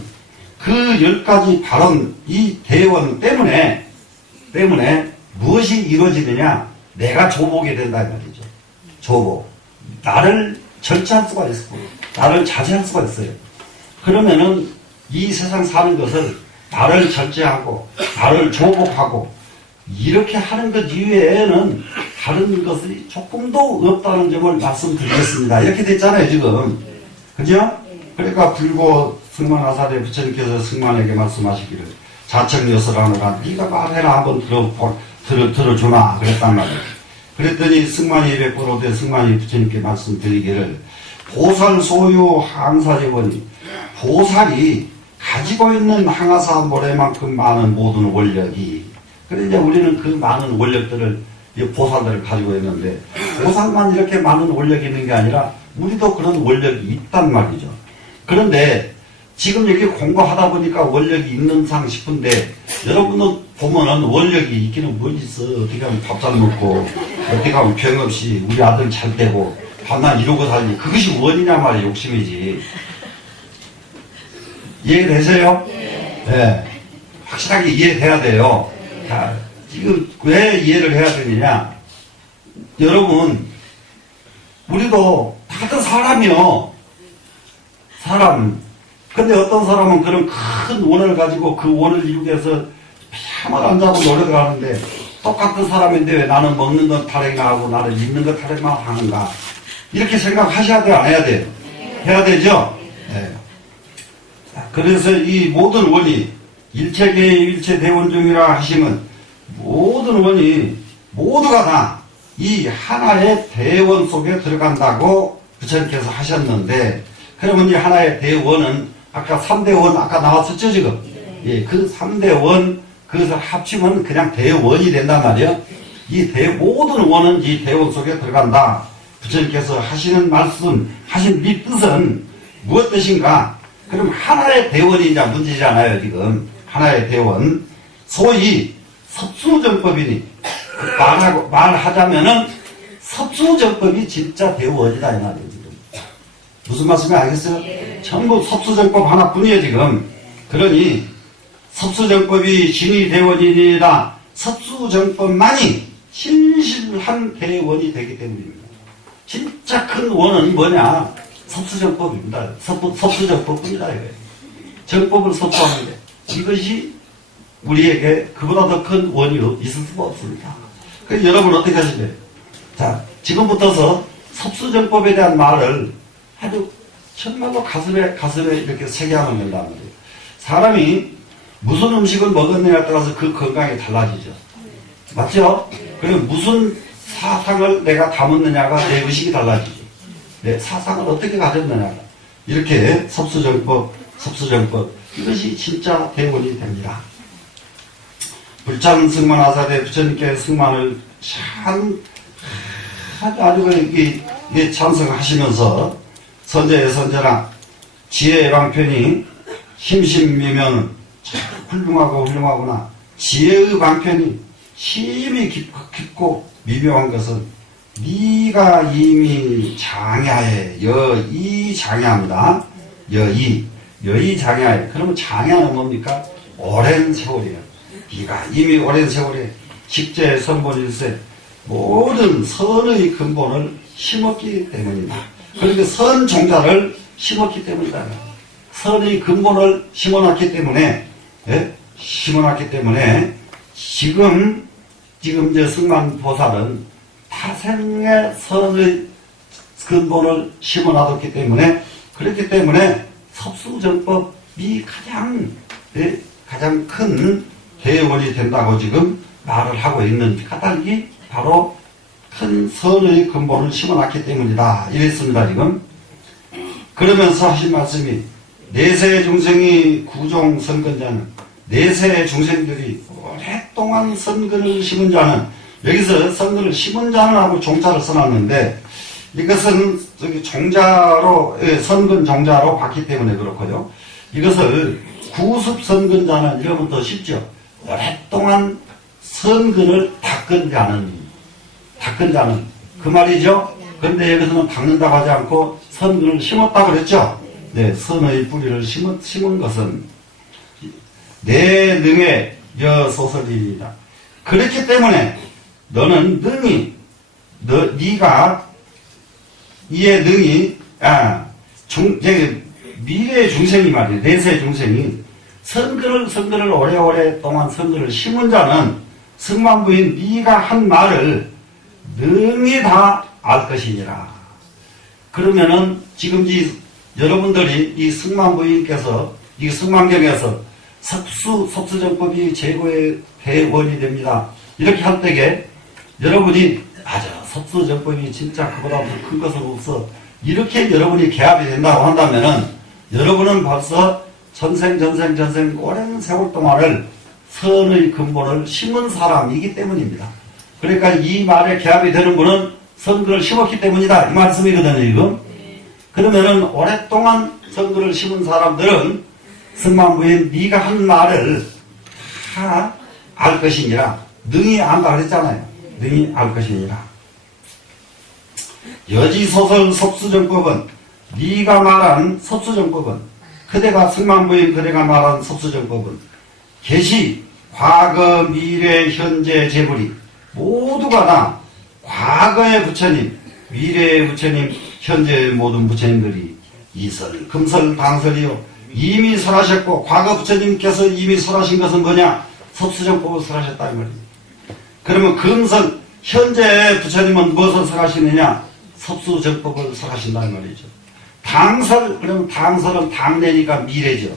그 10가지 발언, 이 대원 때문에 무엇이 이루어지느냐? 내가 조복이 된다 이 말이죠. 조복. 나를 절제할 수가 있고 나를 자제할 수가 있어요. 그러면은 이 세상 사는 것을 나를 절제하고 나를 조복하고 이렇게 하는 것 이외에는 다른 것이 조금도 없다는 점을 말씀드리겠습니다. 이렇게 됐잖아요 지금. 그죠? 그러니까 불고 승만아사대 부처님께서 승만에게 말씀하시기를 자청여서라노라 네가 말해라 한번 들어주나 그랬단 말이에요. 그랬더니 승만이 베풀어대 승만이 부처님께 말씀드리기를 보살 소유 항사제원이 보살이 가지고 있는 항아사 모래만큼 많은 모든 원력이 그래 이제 우리는 그 많은 원력들을 보살들을 가지고 있는데 보살만 이렇게 많은 원력이 있는 게 아니라 우리도 그런 원력이 있단 말이죠. 그런데 지금 이렇게 공부하다 보니까 원력이 있는 상 싶은데 여러분은 보면은 원력이 있기는 뭐 있어. 어떻게 하면 밥 잘 먹고 어떻게 하면 병 없이 우리 아들 잘 되고 밤낮 이러고 살니 그것이 원이냐 말이야. 욕심이지. 이해되세요? 네. 확실하게 이해해야 돼요. 자, 지금 왜 이해를 해야 되느냐? 여러분, 우리도 같은 사람이요. 사람. 근데 어떤 사람은 그런 큰 원을 가지고 그 원을 이루기 위해서 잠을 안 자고 노력을 하는데 똑같은 사람인데 왜 나는 먹는 것 타령이나 하고 나는 입는 것 타령만 하는가? 이렇게 생각하셔야 돼요? 안 해야 돼요? 해야 되죠? 네. 그래서 이 모든 원이 일체계의 일체대원중이라 하시면 모든 원이 모두가 다 이 하나의 대원 속에 들어간다고 부처님께서 하셨는데 그러면 이 하나의 대원은 아까 3대원 아까 나왔었죠 지금? 예, 그 3대원 그것을 합치면 그냥 대원이 된단 말이에요. 이 모든 원은 이 대원 속에 들어간다. 부처님께서 하시는 말씀, 하신 이 뜻은 무엇 뜻인가? 그럼 하나의 대원이 이제 문제잖아요, 지금. 하나의 대원. 소위 섭수정법이니, 말하자면은 섭수정법이 진짜 대원이다, 이 말이에요, 지금. 무슨 말씀인지 알겠어요? 전부 섭수정법 하나뿐이에요, 지금. 그러니, 섭수정법이 진이 대원이니라 섭수정법만이 신실한 대원이 되기 때문입니다. 진짜 큰 원은 뭐냐? 섭수정법입니다. 섭수정법뿐이다 이거예요. 정법을 섭수하는데 이것이 우리에게 그보다 더 큰 원이 있을 수가 없습니다. 그래서 여러분 어떻게 하시면 돼요? 자, 지금부터서 섭수정법에 대한 말을 아주 정말로 가슴에 이렇게 새겨하면 된다는 거예요. 사람이 무슨 음식을 먹었느냐에 따라서 그 건강이 달라지죠. 맞죠? 그리고 무슨 사상을 내가 담았느냐가 내 의식이 달라지죠. 내 사상을 어떻게 가졌느냐가. 이렇게 섭수정법 이것이 진짜 대원이 됩니다. 불찬 승만아사대 부처님께 승만을 참 아주 이게 찬성하시면서 선제의 선제나 지혜의 방편이 심심미면 참 훌륭하구나. 지혜의 방편이 심히 깊고 미묘한 것은 네가 이미 장야에 여이 장야입니다. 여이 장야에. 그러면 장야는 뭡니까? 오랜 세월이에요. 네가 이미 오랜 세월에 직제 선본일세 모든 선의 근본을 심었기 때문이다. 그러니까 선 종자를 심었기 때문이다. 선의 근본을 심어놨기 때문에 지금 이제 승만보살은 타생의 선의 근본을 심어놔뒀기 때문에 그렇기 때문에 섭수정법이 가장 큰 대원이 된다고 지금 말을 하고 있는 까닭이 바로 큰 선의 근본을 심어놨기 때문이다. 이랬습니다 지금. 그러면서 하신 말씀이 내세 중생이 구종 선근자는 내세 중생들이 오랫동안 선근을 심은 자는 여기서 선근을 심은 자는 하고 종자를 써놨는데 이것은 저기 종자로, 선근 종자로 봤기 때문에 그렇고요. 이것을 구습선근 자는 이러면 더 쉽죠. 오랫동안 선근을 닦은 자는 그 말이죠. 그런데 여기서는 닦는다고 하지 않고 선근을 심었다고 그랬죠. 네, 선의 뿌리를 심은 것은 내 능의 여소설이다. 그렇기 때문에 너는 능히 네가 이의 능히 미래의 중생이 말이에요. 내세의 중생이 선글을 오래동안 선글을 심은 자는 승만부인 네가 한 말을 능히 다 알 것이니라. 그러면은 지금 여러분들이 이 승만부인께서 이 승만경에서 섭수정법이 최고의 대원이 됩니다. 이렇게 할 때에 여러분이 맞아, 섭수정법이 진짜 그보다 더 큰 것은 없어. 이렇게 여러분이 개합이 된다고 한다면은 여러분은 벌써 전생 오랜 세월 동안을 선의 근본을 심은 사람이기 때문입니다. 그러니까 이 말에 개합이 되는 분은 선글을 심었기 때문이다. 이 말씀이거든요, 이거. 그러면은 오랫동안 선글을 심은 사람들은 승만부인 네가 한 말을 다 알 것이니라. 능히 안다 그랬잖아요. 능히 알 것이니라. 여지소설 섭수정법은 네가 말한 섭수정법은 그대가 승만부인 그대가 말한 섭수정법은 계시 과거 미래 현재 재불이 모두가 다 과거의 부처님 미래의 부처님 현재의 모든 부처님들이 이설 금설 당설이요 이미 설하셨고 과거 부처님께서 이미 설하신 것은 뭐냐? 섭수정법을 설하셨다 이 말입니다. 그러면 금설 현재의 부처님은 무엇을 설하시느냐? 섭수정법을 설하신다 이 말이죠. 당설, 그러면 당설은 당내니까 미래죠.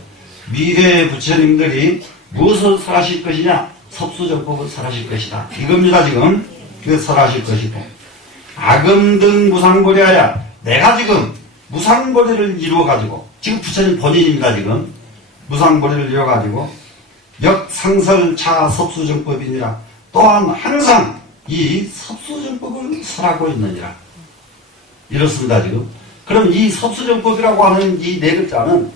미래의 부처님들이 무엇을 설하실 것이냐? 섭수정법을 설하실 것이다. 이겁니다, 지금. 그래서 설하실 것이고. 아금 등 무상보리하야. 내가 지금 무상보리를 이루어가지고, 지금 부처님 본인입니다, 지금. 무상보리를 이루어가지고, 역상설차 섭수정법이니라. 또한 항상 이 섭수정법을 설하고 있느니라. 이렇습니다, 지금. 그럼 이 섭수정법이라고 하는 이 네 글자는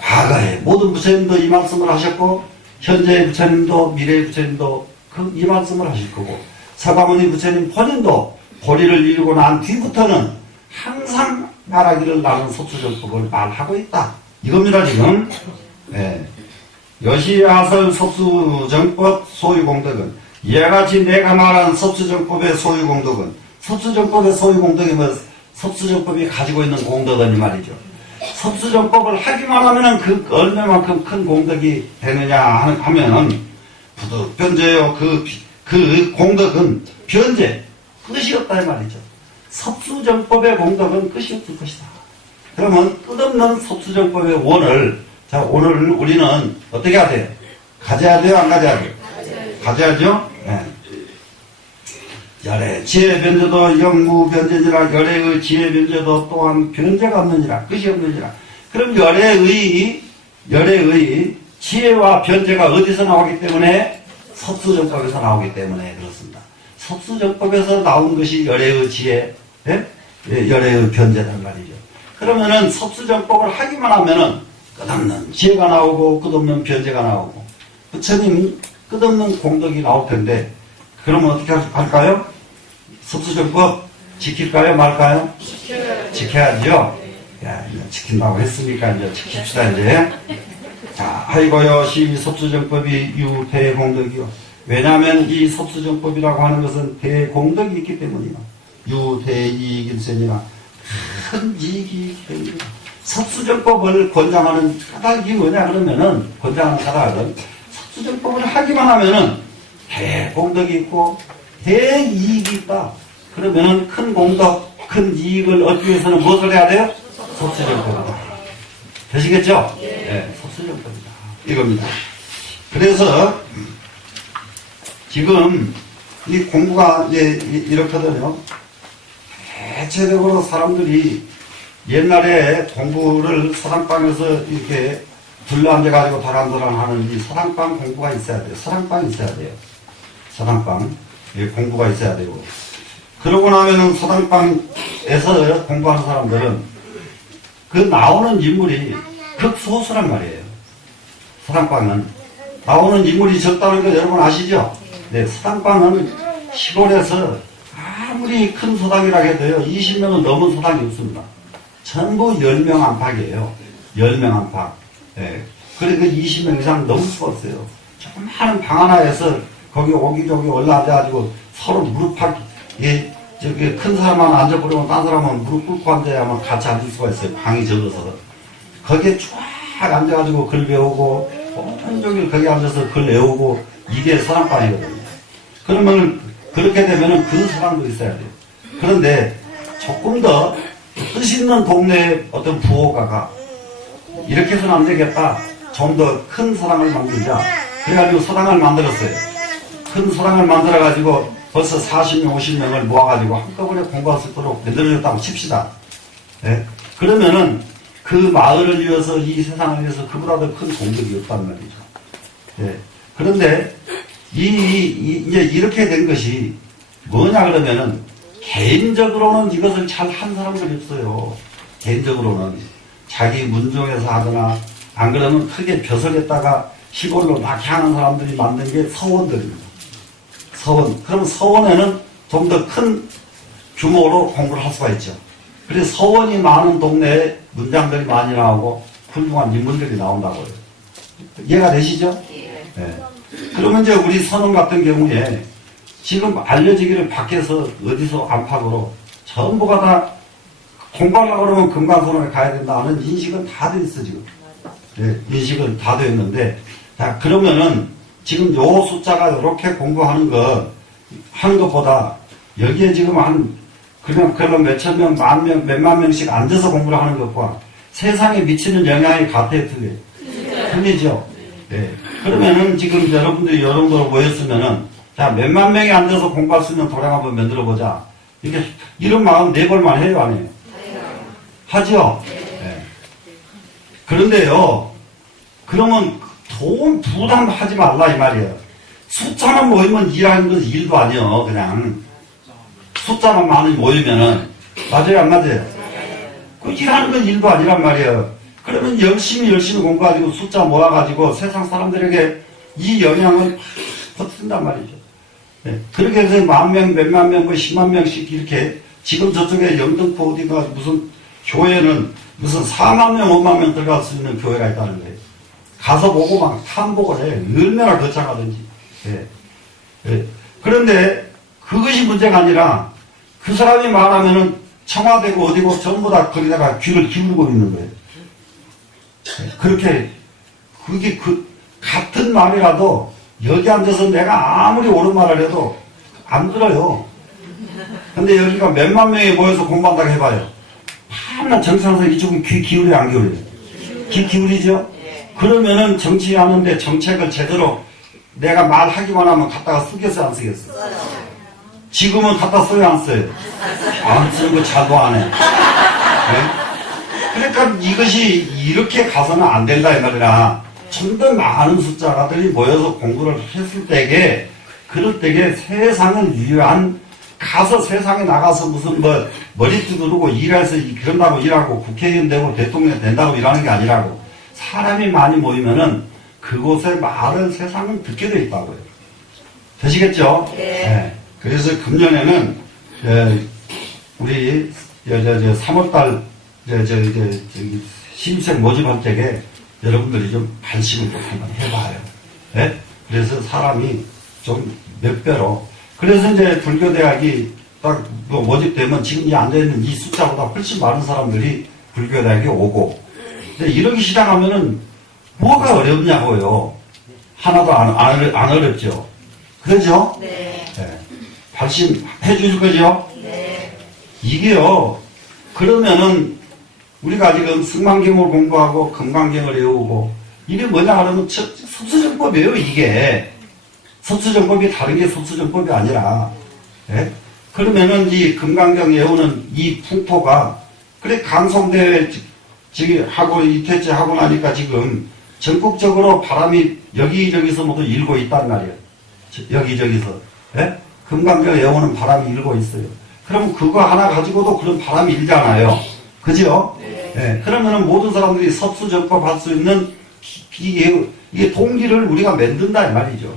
과거에 모든 부처님도 이 말씀을 하셨고 현재의 부처님도 미래의 부처님도 이 말씀을 하실 거고 서가모니 부처님 본인도 보리를 이루고 난 뒤부터는 항상 말하기를 나는 섭수정법을 말하고 있다. 이겁니다, 지금. 네. 여시아설 섭수정법 소유공덕은 이와 같이 내가 말한 섭수정법의 소유공덕은 섭수정법의 소유공덕이 뭐 섭수정법이 가지고 있는 공덕은 이 말이죠. 섭수정법을 하기만 하면은 그 얼마만큼 큰 공덕이 되느냐 하면은 부득변제요. 그 공덕은 변제 끝이 없다 이 말이죠. 섭수정법의 공덕은 끝이 없을 것이다. 그러면 끝없는 섭수정법의 원을 자 오늘 우리는 어떻게 해야 돼요? 가져야 돼요? 안 가져야 돼요? 가져야죠? 네. 열의 지혜 변제도 영무 변제니라. 열의 지혜 변제도 또한 변제가 없느니라. 끝이 없느니라. 그럼 열의 지혜와 변제가 어디서 나오기 때문에? 섭수정법에서 나오기 때문에 그렇습니다. 섭수정법에서 나온 것이 열의 지혜, 예? 열의 변제란 말이죠. 그러면은 섭수정법을 하기만 하면은 끝없는 지혜가 나오고 끝없는 변제가 나오고 부처님 끝없는 공덕이 나올 텐데 그러면 어떻게 할까요? 섭수정법 지킬까요? 말까요? 지켜야죠. 야, 이제 지킨다고 했으니까 이제 지킵시다, 이제. 자, 아이고요, 시 섭수정법이 유대공덕이요. 왜냐하면 이 섭수정법이라고 하는 것은 대공덕이 있기 때문이요. 유대이익일세니라. 큰 이익이 있기 때문이요. 섭수정법을 권장하는 까닭이 뭐냐, 그러면은, 권장하는 까닭은 섭수정법을 하기만 하면은 대공덕이 있고, 대이익이 있다. 그러면은 큰 공덕, 큰 이익을 얻기 위해서는 무엇을 해야 돼요? 섭수정법이다. 되시겠죠? 네, 섭수정법이다. 이겁니다. 그래서 지금 이 공부가 이렇거든요. 대체적으로 사람들이 옛날에 공부를 서당방에서 이렇게 둘러앉아가지고 도란도란 하는 이 서당방 공부가 있어야 돼요. 서당방 있어야 돼요. 서당방 공부가 있어야 되고 그러고 나면은 서당방에서 공부하는 사람들은 그 나오는 인물이 극소수란 말이에요. 서당방은. 나오는 인물이 적다는 거 여러분 아시죠? 네, 서당방은 시골에서 아무리 큰 서당이라 해도요, 20명은 넘은 서당이 없습니다. 전부 10명 안팎이에요. 10명 안팎. 예. 그러니까 20명 이상 넘을 수가 없어요. 조그마한 방 하나에서 거기 오기저기 올라앉아가지고 서로 무릎팍, 예, 저기 큰 사람 하나 앉아버리면 딴 사람은 무릎 꿇고 앉아야만 같이 앉을 수가 있어요. 방이 적어서. 거기에 쫙 앉아가지고 글 배우고, 온종일 거기 앉아서 글 외우고, 이게 서당방이거든요. 그러면, 그렇게 되면은 그 사람도 있어야 돼요. 그런데 조금 더 뜻 있는 동네의 어떤 부호가가 이렇게 해서는 안 되겠다. 좀 더 큰 서당을 만들자. 그래가지고 서당을 만들었어요. 큰 서당을 만들어가지고 벌써 40명, 50명을 모아가지고 한꺼번에 공부할 수 있도록 만들어줬다고 칩시다. 예? 그러면은 그 마을을 위해서 이 세상을 위해서 그보다 더 큰 공덕이 없단 말이죠. 예. 그런데 이제 이렇게 된 것이 뭐냐 그러면은 개인적으로는 이것을 잘 한 사람들이 없어요. 개인적으로는 자기 문종에서 하거나 안 그러면 크게 벼슬에다가 시골로 막 향하는 사람들이 만든 게 서원들입니다. 서원. 그럼 서원에는 좀 더 큰 규모로 공부를 할 수가 있죠. 그래서 서원이 많은 동네에 문장들이 많이 나오고 훌륭한 인물들이 나온다고요. 이해가 되시죠? 네. 그러면 이제 우리 선원 같은 경우에 지금 알려지기를 밖에서 어디서 안팎으로 전부가 다 공부하려고 그러면 금강선원에 가야 된다는 인식은 다 돼 있어, 지금. 네, 인식은 다 돼 있는데, 자, 그러면은 지금 요 숫자가 이렇게 공부하는 하는 것보다 여기에 지금 그런 몇천 명, 만 명, 몇만 명씩 앉아서 공부를 하는 것과 세상에 미치는 영향이 같아요, 틀려요? 틀리죠? 네. 그러면은 지금 여러분들이 여러 분으로 모였으면은 자, 몇만 명이 앉아서 공부할 수 있는 도량 한번 만들어 보자. 이런 마음 내볼만 해요, 안 해요? 하죠? 네. 그런데요, 그러면 돈 부담하지 말라, 이 말이에요. 숫자만 모이면 일하는 건 일도 아니에요, 그냥. 숫자만 많이 모이면은. 맞아요, 안 맞아요? 그 일하는 건 일도 아니란 말이에요. 그러면 열심히 공부하고 숫자 모아가지고 세상 사람들에게 이 영향을 퍼뜨린단 말이죠. 네. 그렇게 해서 만 명, 몇만 명, 10만 명씩 이렇게 지금 저쪽에 영등포 어디가 무슨 교회는 무슨 4만 명, 5만 명 들어갈 수 있는 교회가 있다는 거예요. 가서 보고 막 탐복을 해. 얼마나 거창하든지. 네. 네. 그런데 그것이 문제가 아니라 그 사람이 말하면은 청와대고 어디고 전부 다 거기다가 귀를 기울이고 있는 거예요. 네. 그렇게 그게 같은 말이라도 여기 앉아서 내가 아무리 옳은 말을 해도 안 들어요. 근데 여기가 몇만 명이 모여서 공부한다고 해봐요. 하나 정상에서 이쪽은 귀 기울여요, 안 기울여요? 귀 기울이죠? 그러면은 정치하는데 정책을 제대로 내가 말하기만 하면 갖다가 쓰겠어요, 안 쓰겠어요? 지금은 갖다 써요, 안 써요? 안 쓰는 거 잘도 안 해. 네? 그러니까 이것이 이렇게 가서는 안 된다, 이 말이라. 좀 더 많은 숫자가들이 모여서 공부를 했을 때에, 그럴 때에 세상을 위한, 가서 세상에 나가서 무슨 머리 두드리고 일해서 그런다고 일하고 국회의원 되고 대통령 된다고 일하는 게 아니라고. 사람이 많이 모이면은 그곳의 말을 세상은 듣게 돼 있다고요. 되시겠죠? 네. 그래서 금년에는, 우리, 3월달, 신입생 모집할 때에 여러분들이 좀 관심을 좀 한번 해봐요. 네? 그래서 사람이 좀 몇 배로. 그래서 이제 불교대학이 딱 모집되면 지금 이 앉아있는 이 숫자보다 훨씬 많은 사람들이 불교대학에 오고. 근데 이러기 시작하면은 뭐가 어렵냐고요. 하나도 안 어렵죠. 그러죠? 네. 네. 발심해 주실 거죠? 네. 이게요, 그러면은 우리가 지금 승만경을 공부하고 금강경을 외우고 이게 뭐냐 하면 섭수정법이에요, 이게. 섭수정법이 다른 게 섭수정법이 아니라. 예? 그러면은 이 금강경 외우는 이 풍토가 그래 강성대회 지금 하고 이태째 하고 나니까 지금 전국적으로 바람이 여기저기서 모두 일고 있단 말이에요. 여기저기서. 예? 금강경 외우는 바람이 일고 있어요. 그럼 그거 하나 가지고도 그런 바람이 일잖아요. 그죠? 네. 그러면은 모든 사람들이 섭수전법 할 수 있는 이게 동기를 우리가 만든다 이 말이죠.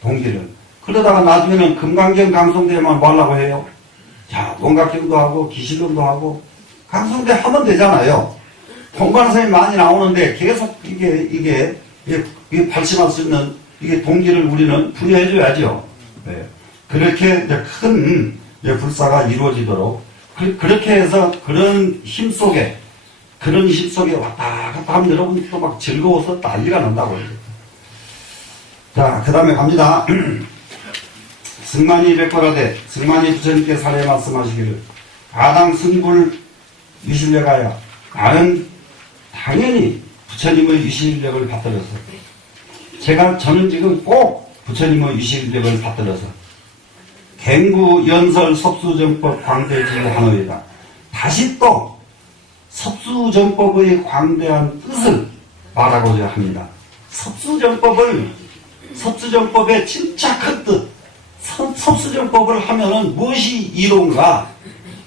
동기를. 그러다가 나중에는 금강경 강성대만 뭐 하려고 해요? 자, 동각경도 하고 기실론도 하고 강성대 하면 되잖아요. 동반선이 많이 나오는데 계속 이게 발심할 수 있는 이게 동기를 우리는 부여해줘야죠. 네. 그렇게 이제 큰 불사가 이루어지도록 그렇게 해서 그런 힘 속에 왔다 갔다 하면 여러분 또 막 즐거워서 난리가 난다고. 자, 그 다음에 갑니다. 승만이 백벌하되 승만이 부처님께 사례 말씀하시기를 아당 승불 위실력하여 나는 당연히 부처님의 위실력을 받들어서 저는 지금 꼭 부처님의 위실력을 받들어서 갱구 연설 섭수정법 광대지를 하노이다. 다시 또 섭수정법의 광대한 뜻을 말하고자 합니다. 섭수정법의 진짜 큰 뜻, 섭수정법을 하면은 무엇이 이론가,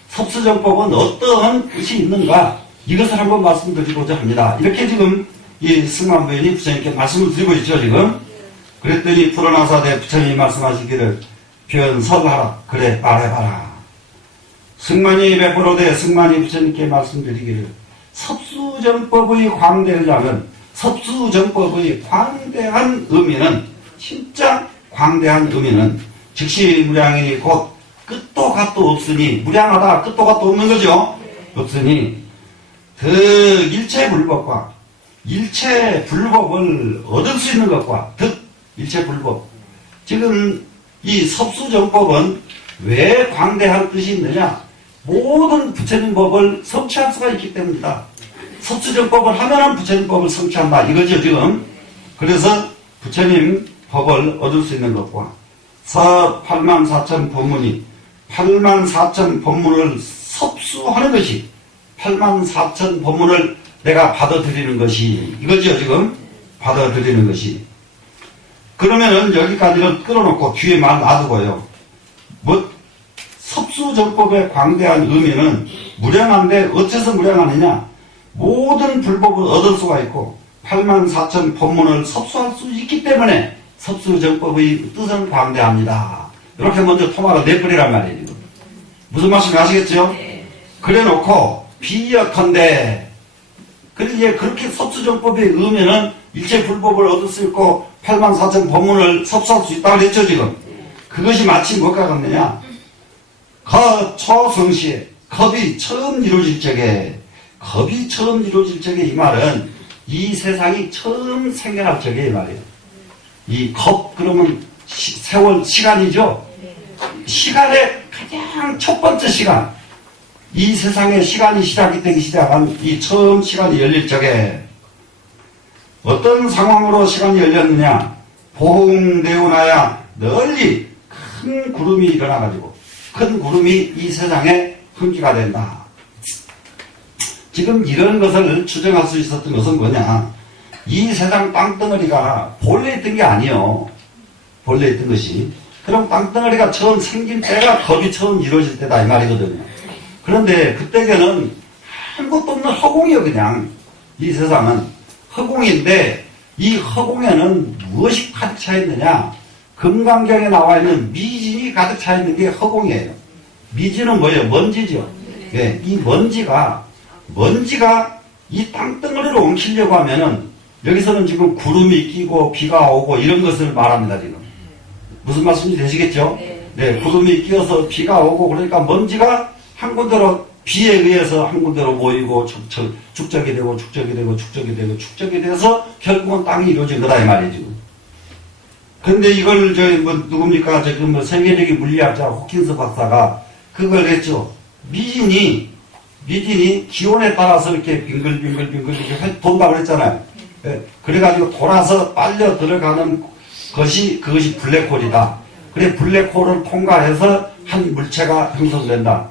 섭수정법은 어떠한 뜻이 있는가, 이것을 한번 말씀드리고자 합니다. 이렇게 지금 이 승만부인이 부처님께 말씀을 드리고 있죠, 지금. 그랬더니 불어나사대 부처님이 말씀하시기를 변설하라. 그래, 말해봐라. 승만이 베풀어대 승만이 부처님께 말씀드리기를 섭수정법의 광대하면 섭수정법의 광대한 의미는 진짜 광대한 의미는 즉시 무량이니 곧 끝도 갓도 없으니 무량하다 끝도 갓도 없는 거죠. 없으니 그 일체 불법과 일체 불법을 얻을 수 있는 것과 득 일체 불법 지금 이 섭수정법은 왜 광대한 뜻이 있느냐? 모든 부처님 법을 성취할 수가 있기 때문이다. 섭수정법을 하면은 부처님 법을 성취한다. 이거죠, 지금. 그래서 부처님 법을 얻을 수 있는 것과 서 84,000 법문이 84,000 법문을 섭수하는 것이 84,000 법문을 내가 받아들이는 것이 이거죠, 지금. 받아들이는 것이. 그러면은 여기까지는 끌어놓고 뒤에 말 놔두고요. 섭수정법의 광대한 의미는 무량한데 어째서 무량하느냐? 모든 불법을 얻을 수가 있고 84,000 법문을 섭수할 수 있기 때문에 섭수정법의 뜻은 광대합니다. 이렇게 먼저 토마를 내버리란 말이에요. 무슨 말씀인지 아시겠죠? 그래 놓고 비역컨대 그렇게 섭수정법의 의미는 일체 불법을 얻을 수 있고 84,000 법문을 섭수할 수 있다고 그랬죠, 지금. 그것이 마치 뭐가 같느냐? 초성시에 겁이 처음 이루어질 적에 이 말은 이 세상이 처음 생겨날 적에 이 말이에요. 이 겁 그러면 세월 시간이죠. 시간의 가장 첫 번째 시간 이 세상의 시간이 시작되기 시작한 이 처음 시간이 열릴 적에 어떤 상황으로 시간이 열렸느냐? 보홍대운하야 널리 큰 구름이 일어나가지고 큰 구름이 이 세상에 흥기가 된다. 지금 이런 것을 추정할 수 있었던 것은 뭐냐? 이 세상 땅덩어리가 본래 있던 게 아니에요. 본래 있던 것이. 그럼 땅덩어리가 처음 생긴 때가 겁이 처음 이루어질 때다 이 말이거든요. 그런데 그때에는 아무것도 없는 허공이에요. 그냥 이 세상은 허공인데 이 허공에는 무엇이 가득 차 있느냐? 금강경에 나와 있는 미진이 가득 차 있는 게 허공이에요. 미진은 뭐예요? 먼지죠. 네, 이 먼지가 이 땅덩어리로 엉키려고 하면은 여기서는 지금 구름이 끼고 비가 오고 이런 것을 말합니다. 지금 무슨 말씀인지 되시겠죠? 네, 구름이 끼어서 비가 오고 그러니까 먼지가 한 군데로 비에 의해서 한 군데로 모이고 축적이 되고 돼서 결국은 땅이 이루어진 거다 이 말이죠. 근데 이걸 누굽니까? 세계적인 물리학자 호킨스 박사가 그걸 했죠. 미진이 기온에 따라서 이렇게 빙글빙글 이렇게 돈다고 그랬잖아요. 그래가지고 돌아서 빨려 들어가는 그것이 블랙홀이다. 그래 블랙홀을 통과해서 한 물체가 형성된다.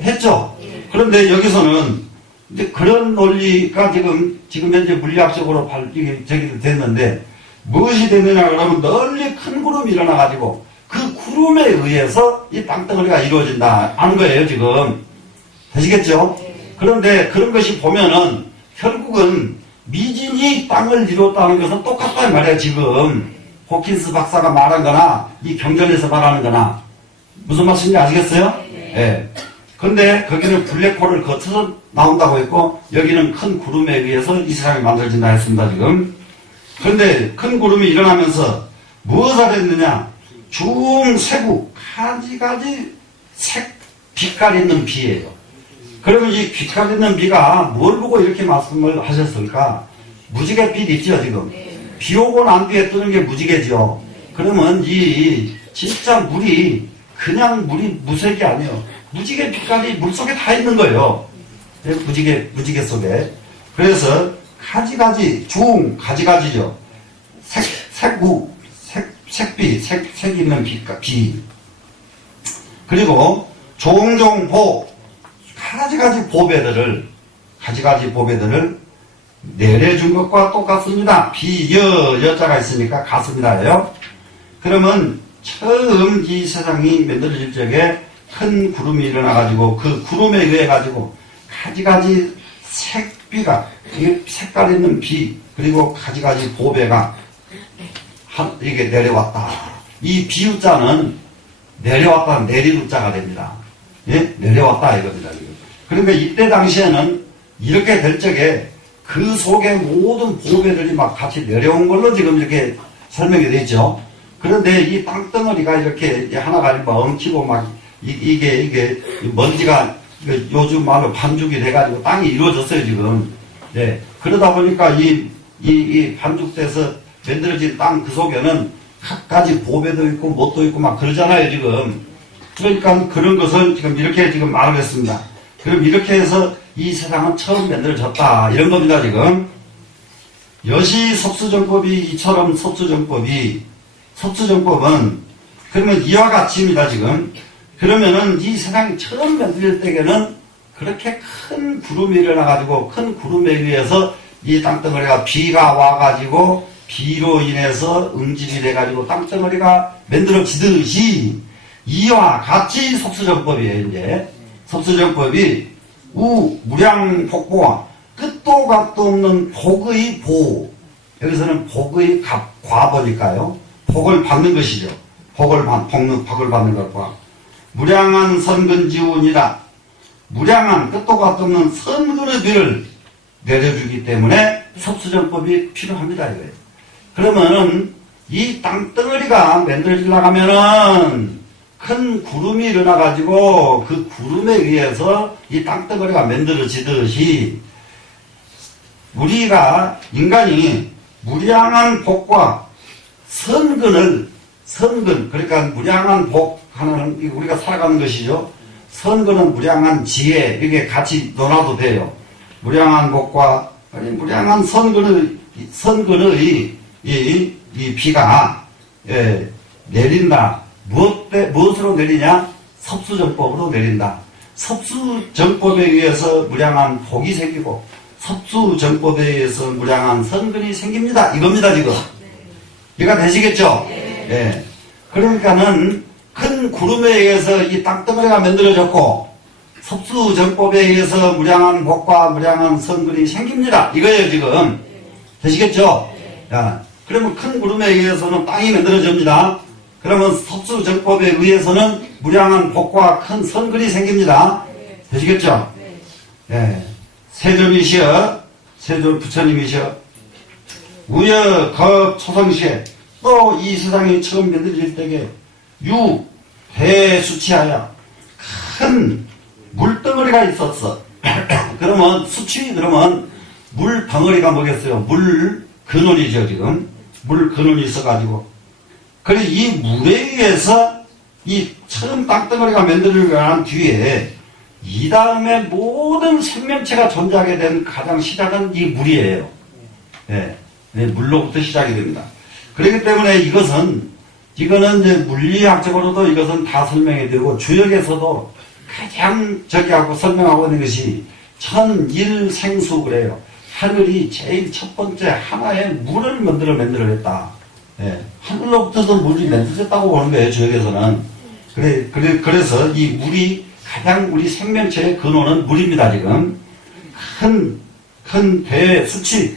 했죠. 그런데 여기서는 이제 그런 논리가 지금 현재 물리학적으로 제기됐는데 무엇이 됐느냐 그러면 널리 큰 구름이 일어나가지고 그 구름에 의해서 이 땅덩어리가 이루어진다 하는 거예요, 지금. 되시겠죠? 그런데 그런 것이 보면은 결국은 미진이 땅을 이루었다는 것은 똑같단 말이에요, 지금. 호킨스 박사가 말한 거나 이 경전에서 말하는 거나. 무슨 말씀인지 아시겠어요? 예. 근데 거기는 블랙홀을 거쳐서 나온다고 했고, 여기는 큰 구름에 의해서 이 세상이 만들어진다 했습니다, 지금. 그런데 큰 구름이 일어나면서 무엇을 했느냐? 중세구, 가지가지 빛깔 있는 비예요. 그러면 이 빛깔 있는 비가 뭘 보고 이렇게 말씀을 하셨을까? 무지개 빛 있죠, 지금? 비 오고 난 뒤에 뜨는 게 무지개죠. 그러면 이 진짜 물이 그냥 물이 무색이 아니에요. 무지개 빛깔이 물 속에 다 있는 거예요. 무지개 속에. 그래서 가지가지, 가지가지죠. 색비, 색 있는 비. 그리고 종종 가지가지 보배들을 내려준 것과 똑같습니다. 여자가 있으니까 같습니다예요. 그러면 처음 이 세상이 만들어질 적에 큰 구름이 일어나가지고 그 구름에 의해 가지고 가지가지 색비가 색깔 있는 비 그리고 가지가지 보배가 이게 내려왔다. 이 비유자는 내려왔다 내리루자가 됩니다. 예? 내려왔다 이겁니다. 그러니까 이때 당시에는 이렇게 될 적에 그 속에 모든 보배들이 막 같이 내려온 걸로 지금 이렇게 설명이 되죠. 그런데 이 땅덩어리가 이렇게 하나가 엉키고 막 이게 먼지가 요즘 말로 반죽이 돼가지고 땅이 이루어졌어요 지금. 네. 그러다 보니까 이 반죽돼서 만들어진 땅 그 속에는 갖가지 보배도 있고 못도 있고 막 그러잖아요 지금. 그러니까 그런 것을 지금 이렇게 지금 말을 했습니다. 그럼 이렇게 해서 이 세상은 처음 만들어졌다 이런 겁니다 지금. 여시 섭수정법이 이처럼 섭수정법은 그러면 이와 같이입니다 지금. 그러면은 이 세상이 처음 만들 때에는 그렇게 큰 구름이 일어나가지고 큰 구름에 의해서 이 땅덩어리가 비가 와가지고 비로 인해서 응집이 돼가지고 땅덩어리가 만들어지듯이 이와 같이 섭수정법이에요 이제. 섭수정법이 무량복보와 끝도 값도 없는 복의 보. 여기서는 복의 과보니까요. 복을 받는 것이죠. 복을 받는 것과 무량한 선근지운이라 무량한 끝도 값도 없는 선근의 비를 내려주기 때문에 섭수정법이 필요합니다 이거예요. 그러면은 이 땅덩어리가 만들어지려고 하면은 큰 구름이 일어나가지고 그 구름에 의해서 이 땅덩어리가 만들어지듯이 인간이 무량한 복과 선근, 그러니까 무량한 복 하나는 우리가 살아가는 것이죠. 선근은 무량한 지혜, 이게 같이 논하도 돼요. 무량한 복과 무량한 선근의 이 비가 내린다. 무엇으로 내리냐? 섭수정법으로 내린다. 섭수정법에 의해서 무량한 복이 생기고 섭수정법에 의해서 무량한 선근이 생깁니다. 이겁니다 지금. 이해가 되시겠죠? 예. 그러니까는 큰 구름에 의해서 이 땅덩어리가 만들어졌고 섭수정법에 의해서 무량한 복과 무량한 선근이 생깁니다. 이거예요 지금. 되시겠죠? 야, 그러면 큰 구름에 의해서는 땅이 만들어집니다. 그러면 섭수정법에 의해서는 무량한 복과 큰 선근이 생깁니다. 되시겠죠? 예. 세존이시여, 세존 부처님이시여, 우여 거 초성시에 또 이 세상이 처음 만들어질 때에 대수치하여 큰 물덩어리가 있었어. 그러면 그러면 물덩어리가 뭐겠어요? 물 근원이죠 지금. 물 근원이 있어가지고 그래 이 물에 의해서 이 처음 땅덩어리가 만들어지고 난 뒤에 이 다음에 모든 생명체가 존재하게 된 가장 시작은 이 물이에요. 네, 물로부터 시작이 됩니다. 그렇기 때문에 이거는 이제 물리학적으로도 이것은 다 설명이 되고 주역에서도 가장 하고 설명하고 있는 것이 천일생수 그래요. 하늘이 제일 첫 번째 하나의 물을 만들어냈다. 예, 하늘로부터도 물이 맺어졌다고 보는 거예요, 지역에서는. 그래서 이 물이 가장 우리 생명체의 근원은 물입니다, 지금. 큰 배에 수치,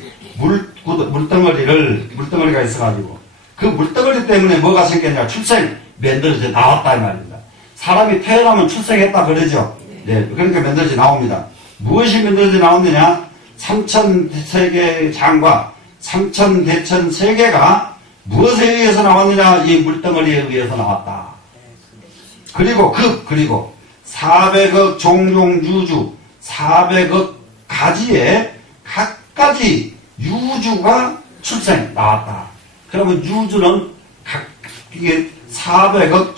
물덩어리가 있어가지고, 그 물덩어리 때문에 뭐가 생겼냐, 출생, 만들어져 나왔다, 이 말입니다. 사람이 태어나면 출생했다, 그러죠? 네, 그러니까 만들어져 나옵니다. 무엇이 만들어져 나오느냐? 삼천세계의 장과 삼천대천 세계가 무엇에 의해서 나왔느냐? 이 물덩어리에 의해서 나왔다. 그리고 400억 종종 유주, 400억 가지의 각가지 유주가 나왔다. 그러면 유주는 이게 400억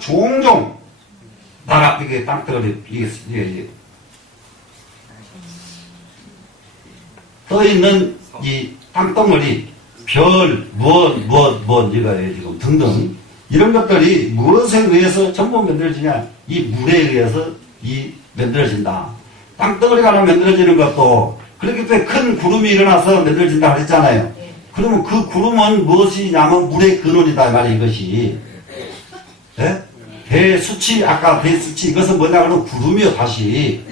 종종 나라, 이게 땅덩어리, 이게 떠있는 이 땅덩어리, 별, 이거예요, 지금, 등등. 이런 것들이 무엇에 의해서 전부 만들어지냐? 이 물에 의해서 만들어진다. 땅덩어리가 하나 만들어지는 것도, 그렇기 때문에 큰 구름이 일어나서 만들어진다 그랬잖아요. 그러면 그 구름은 무엇이냐면 물의 근원이다, 말이에요, 이것이. 네? 대수치, 아까 대수치, 이것은 뭐냐, 그러면 구름이요, 다시.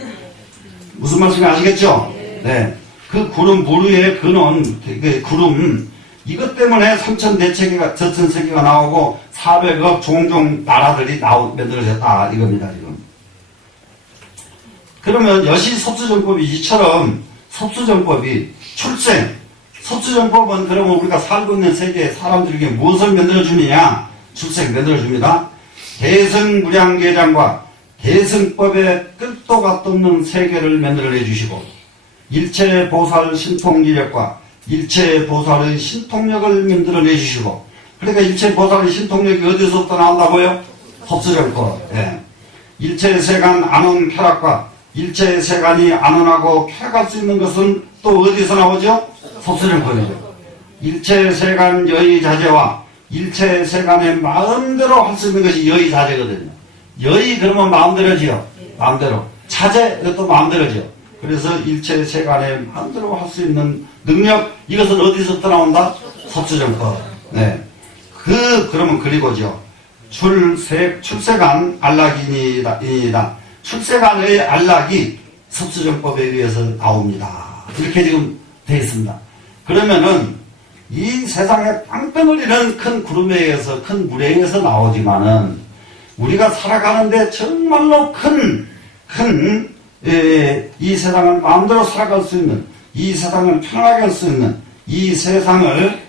무슨 말씀인지 아시겠죠? 네. 그 구름, 무르의 근원, 그 구름, 이것 때문에 삼천대천세계가, 저천세계가 나오고 400억 종종 나라들이 만들어졌다, 이겁니다, 지금. 그러면 여시섭수정법이 이처럼 섭수정법이 섭수정법은 그러면 우리가 살고 있는 세계의 사람들에게 무엇을 만들어주느냐? 출생 만들어줍니다. 대승무량계장과 대승법의 끝도 같없는 세계를 만들어내 주시고, 일체보살 신통기력과 일체보살의 신통력을 만들어내 주시고, 그러니까 일체보살의 신통력이 어디서부터 나온다고요? 섭수정법. 예. 일체세간 안원 쾌락과 일체세간이 안원하고 쾌락할 수 있는 것은 또 어디서 나오죠? 섭수정법이죠. 일체세간 여의자재와 일체세간의 마음대로 할 수 있는 것이 여의자재거든요. 여의 그러면 마음대로지요. 마음대로. 자재 이것도 마음대로지요. 그래서 일체세간에 마음대로 할 수 있는 능력, 이것은 어디서부터 나온다? 섭수정법. 네. 그러면 그리고죠. 출세간 안락이니이다. 출세간의 안락이 섭수정법에 의해서 나옵니다. 이렇게 지금 되어 있습니다. 그러면은 이 세상의 땅덩어리는 큰 구름에 의해서, 큰 물에 의해서 나오지만은 우리가 살아가는데 정말로 이 세상을 마음대로 살아갈 수 있는, 이 세상을 편하게 할 수 있는, 이 세상을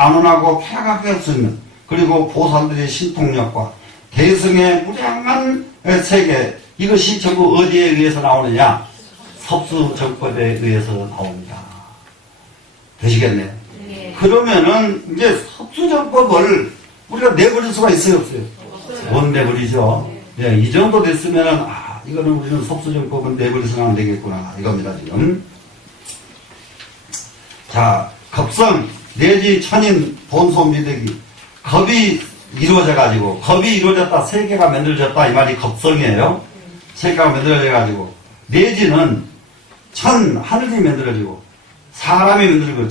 안온하고 편하게 할 수 있는, 그리고 보살들의 신통력과 대승의 무량한 세계, 이것이 전부 어디에 의해서 나오느냐? 섭수정법에 의해서 나옵니다. 되시겠네요? 네. 그러면은 이제 섭수정법을 우리가 내버릴 수가 있어요, 없어요? 못 내버리죠. 네, 이 정도 됐으면은 이거는 우리는 섭수정법은 내버려서는 안 되겠구나, 이겁니다, 지금. 자, 겁성 내지 천인 본소미득이, 겁이 이루어져가지고, 겁이 이루어졌다, 세계가 만들어졌다, 이 말이 겁성이에요. 세계가 만들어져가지고, 내지는 하늘이 만들어지고, 사람이 만들어지고,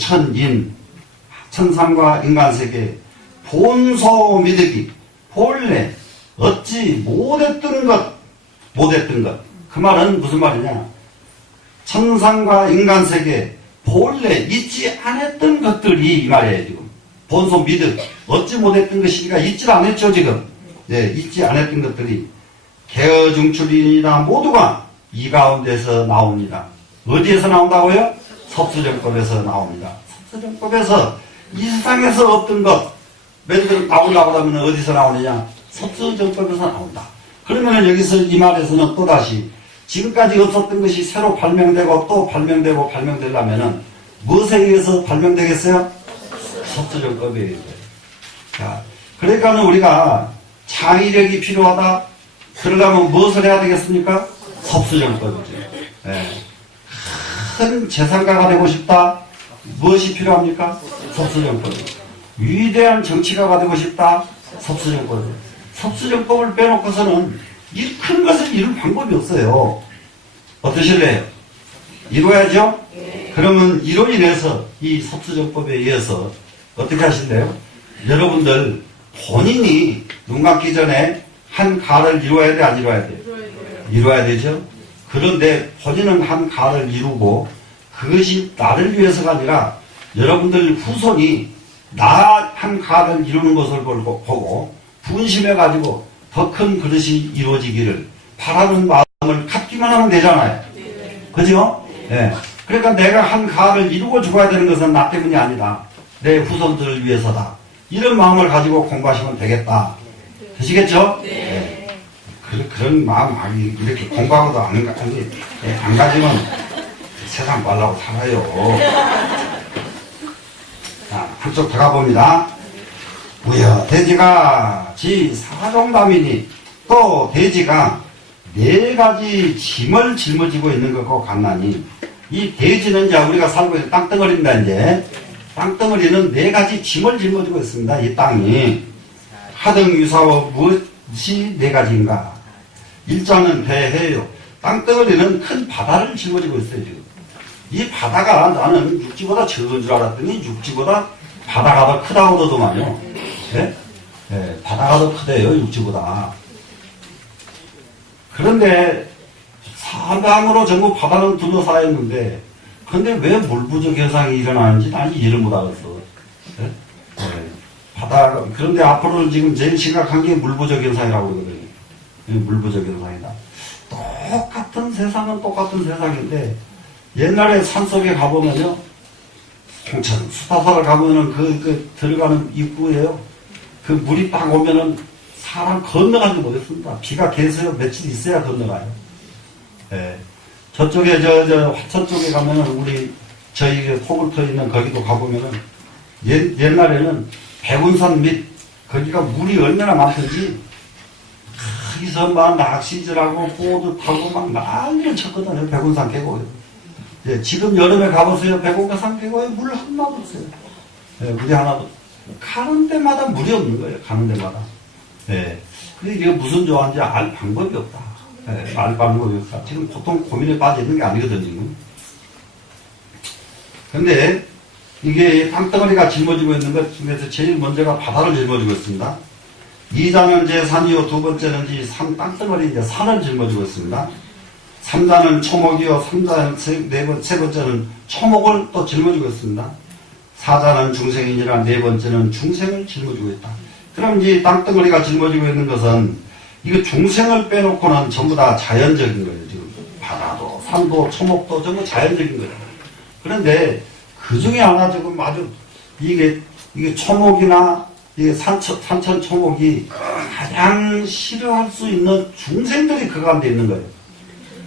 천상과 인간세계, 본소미득이, 본래, 어찌 못했던 것. 그 말은 무슨 말이냐? 천상과 인간세계, 본래 잊지 않았던 것들이 이 말이에요, 지금. 본소 미득. 얻지 못했던 것이니까 잊지 않았죠, 지금. 네, 잊지 않았던 것들이 개어중출이나 모두가 이 가운데서 나옵니다. 어디에서 나온다고요? 섭수정법에서 나옵니다. 섭수정법에서 이 세상에서 없던 것, 나오려고 하면 어디서 나오느냐? 섭수정법에서 나온다. 그러면 여기서 이 말에서는 또다시 지금까지 없었던 것이 새로 발명되고 또 발명되고 발명되려면은 무엇에 의해서 발명되겠어요? 섭수정법에 의해서. 자, 그러니까는 우리가 창의력이 필요하다. 그러려면 무엇을 해야 되겠습니까? 섭수정법이죠. 네. 큰 재산가가 되고 싶다. 무엇이 필요합니까? 섭수정법. 위대한 정치가가 되고 싶다. 섭수정법. 섭수정법을 빼놓고서는 이 큰 것을 이룰 방법이 없어요. 어떠실래요? 이루어야죠? 그러면 이로 인해서 이 섭수정법에 의해서 어떻게 하실래요? 여러분들 본인이 눈 감기 전에 한 가를 이루어야 돼, 안 이루어야 돼? 이루어야 되죠? 그런데 본인은 한 가를 이루고 그것이 나를 위해서가 아니라 여러분들 후손이 나 한 가를 이루는 것을 보고 분심해가지고 더 큰 그릇이 이루어지기를 바라는 마음을 갖기만 하면 되잖아요. 그죠? 네. 그러니까 내가 한 가를 이루고 죽어야 되는 것은 나 때문이 아니다. 내 후손들을 위해서다. 이런 마음을 가지고 공부하시면 되겠다. 되시겠죠? 네. 그런 마음, 이렇게 공부하고도 안 가지면 세상 말라고 살아요. 자, 한쪽 들어가 봅니다. 우여 돼지가 지 사종담이니 또 돼지가 네 가지 짐을 짊어지고 있는 것과 같나니 이 돼지는 이제 우리가 살고 있는 땅덩어리입니다. 이제 땅덩어리는 네 가지 짐을 짊어지고 있습니다. 이 땅이 하등유사와 무엇이 네 가지인가? 일자는 배해요. 땅덩어리는 큰 바다를 짊어지고 있어요. 지금 이 바다가 나는 육지보다 적은 줄 알았더니 육지보다 바다가 더 크다고 그러더만요. 네? 네, 바다가 더 크대요, 육지보다. 그런데 사방으로 전부 바다는 둘러싸였는데 근데 왜 물 부족 현상이 일어나는지 난 이해를 못하겠어. 네? 네. 바다, 그런데 앞으로는 지금 제일 심각한 게 물 부족 현상이라고 그러거든요. 물 부족 현상이다. 똑같은 세상은 똑같은 세상인데 옛날에 산속에 가보면요, 홍천, 수타사를 가보면은 들어가는 입구에요. 그 물이 딱 오면은 사람 건너가지 못했습니다. 비가 계속 며칠 있어야 건너가요. 예. 저쪽에, 화천 쪽에 가면은 저희 토굴터 있는 거기도 가보면은 옛날에는 백운산 밑, 거기가 물이 얼마나 많든지 거기서 막 낚시질하고 보드 타고 막 난리를 쳤거든요. 백운산 계곡에. 예, 지금 여름에 가보세요. 백운산 계곡에 물 하나도 없어요. 예, 물이 하나도. 가는 데마다 물이 없는 거예요. 가는 데마다. 예. 근데 이게 무슨 조화인지 알 방법이 없다. 예, 알 방법이 없다. 지금 보통 고민에 빠져 있는 게 아니거든요, 지금. 근데 이게 땅덩어리가 짊어지고 있는 것 중에서 제일 먼저가 바다를 짊어지고 있습니다. 이자는 이제 산이요, 두 번째는 이제 땅덩어리 이제 산을 짊어지고 있습니다. 삼자는 초목이요, 세 번째는 초목을 또 짊어지고 있습니다. 사자는 중생이니라 네 번째는 중생을 짊어지고 있다. 그럼 이 땅덩어리가 짊어지고 있는 것은 이거 중생을 빼놓고는 전부 다 자연적인 거예요. 지금 바다도 산도 초목도 전부 자연적인 거예요. 그런데 그 중에 하나 지금 아주 이게 초목이나 이게 산천 초목이 가장 싫어할 수 있는 중생들이 그 가운데 있는 거예요.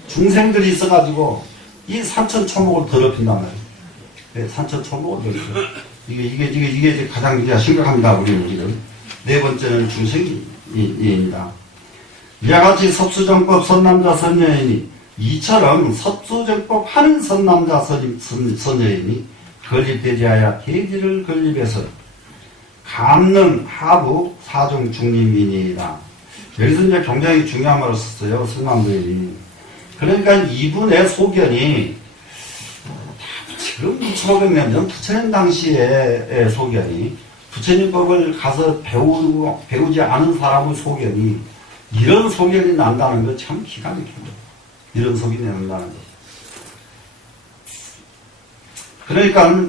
중생들이 있어가지고 이 산천 초목을 더럽힌단 말이에요. 네, 산천 초목을 더럽혀요. 이게 가장 이제 심각합니다. 우리는 지금. 네 번째는 중생입니다. 이와 같이 섭수정법 선남자 선여인이 이처럼 섭수정법 하는 선남자 선여인이 건립되지 하여 대지를 건립해서 감능 하부 사중 중림이니이다. 여기서 이제 굉장히 중요한 말을 썼어요. 성남도인이. 그러니까 이분의 소견이 지금 1500년 부처님 당시의 소견이 부처님법을 가서 배우지 않은 사람의 소견이 이런 소견이 난다는 거 참 기가 막힙니다. 이런 소견이 난다는 거. 그러니까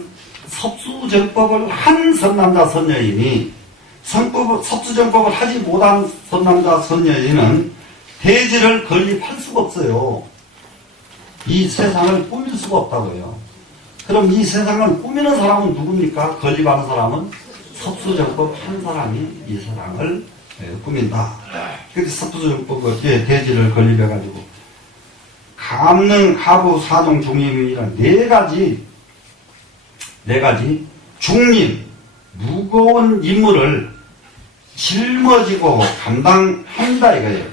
섭수정법을 한 선남자 선여인이 섭수정법을 하지 못한 선남자 선여인은 대지를 건립할 수가 없어요. 이 세상을 꾸밀 수가 없다고요. 그럼 이 세상을 꾸미는 사람은 누굽니까? 건립하는 사람은 섭수정법 한 사람이 이 세상을 꾸민다. 그래서 섭수정법을 대지를 건립해가지고 감능, 하부, 사종, 중림이라 네 가지 중림, 무거운 임무를 짊어지고 감당한다 이거예요.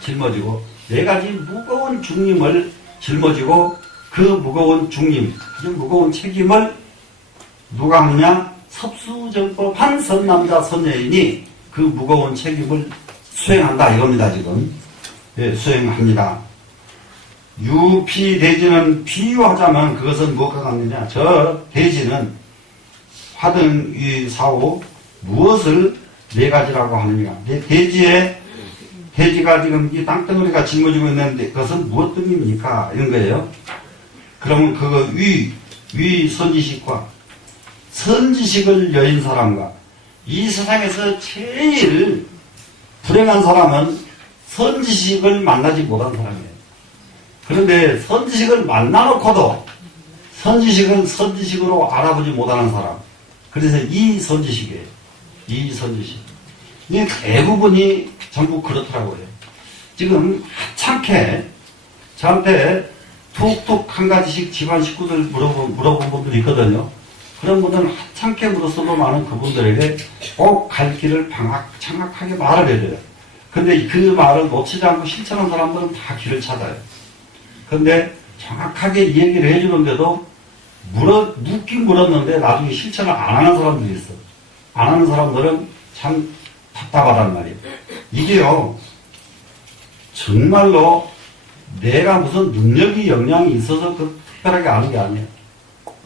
짊어지고 네 가지 무거운 중림을 짊어지고 그 무거운 중림, 그 무거운 책임을 누가 하느냐? 섭수정법 한 선남자 선여인이 그 무거운 책임을 수행한다 이겁니다. 지금 수행합니다. 유피 대지는 비유하자면 그것은 무엇과 같느냐? 저 대지는 하등 이 사오 무엇을 네 가지라고 하느냐. 대지가 지금 이 땅덩어리가 짊어지고 있는데 그것은 무엇 등입니까? 이런 거예요. 그러면 그거 위 선지식과 선지식을 여인 사람과 이 세상에서 제일 불행한 사람은 선지식을 만나지 못한 사람이에요. 그런데 선지식을 만나놓고도 선지식은 선지식으로 알아보지 못하는 사람. 그래서 이 선지식이에요. 이 선지식. 이 대부분이 전부 그렇더라고요. 지금 하찮게 저한테 툭툭 한 가지씩 집안 식구들 물어본 분들이 있거든요. 그런 분들은 하찮게 물었어도 많은 그분들에게 꼭 갈 길을 장악하게 말을 해야 돼요. 근데 그 말을 놓치지 않고 실천한 사람들은 다 길을 찾아요. 근데 정확하게 이 얘기를 해주는데도 묻긴 물었는데 나중에 실천을 안 하는 사람들이 있어. 안 하는 사람들은 참 답답하단 말이에요. 이게요, 정말로 내가 무슨 능력이 역량이 있어서 특별하게 아는 게 아니에요.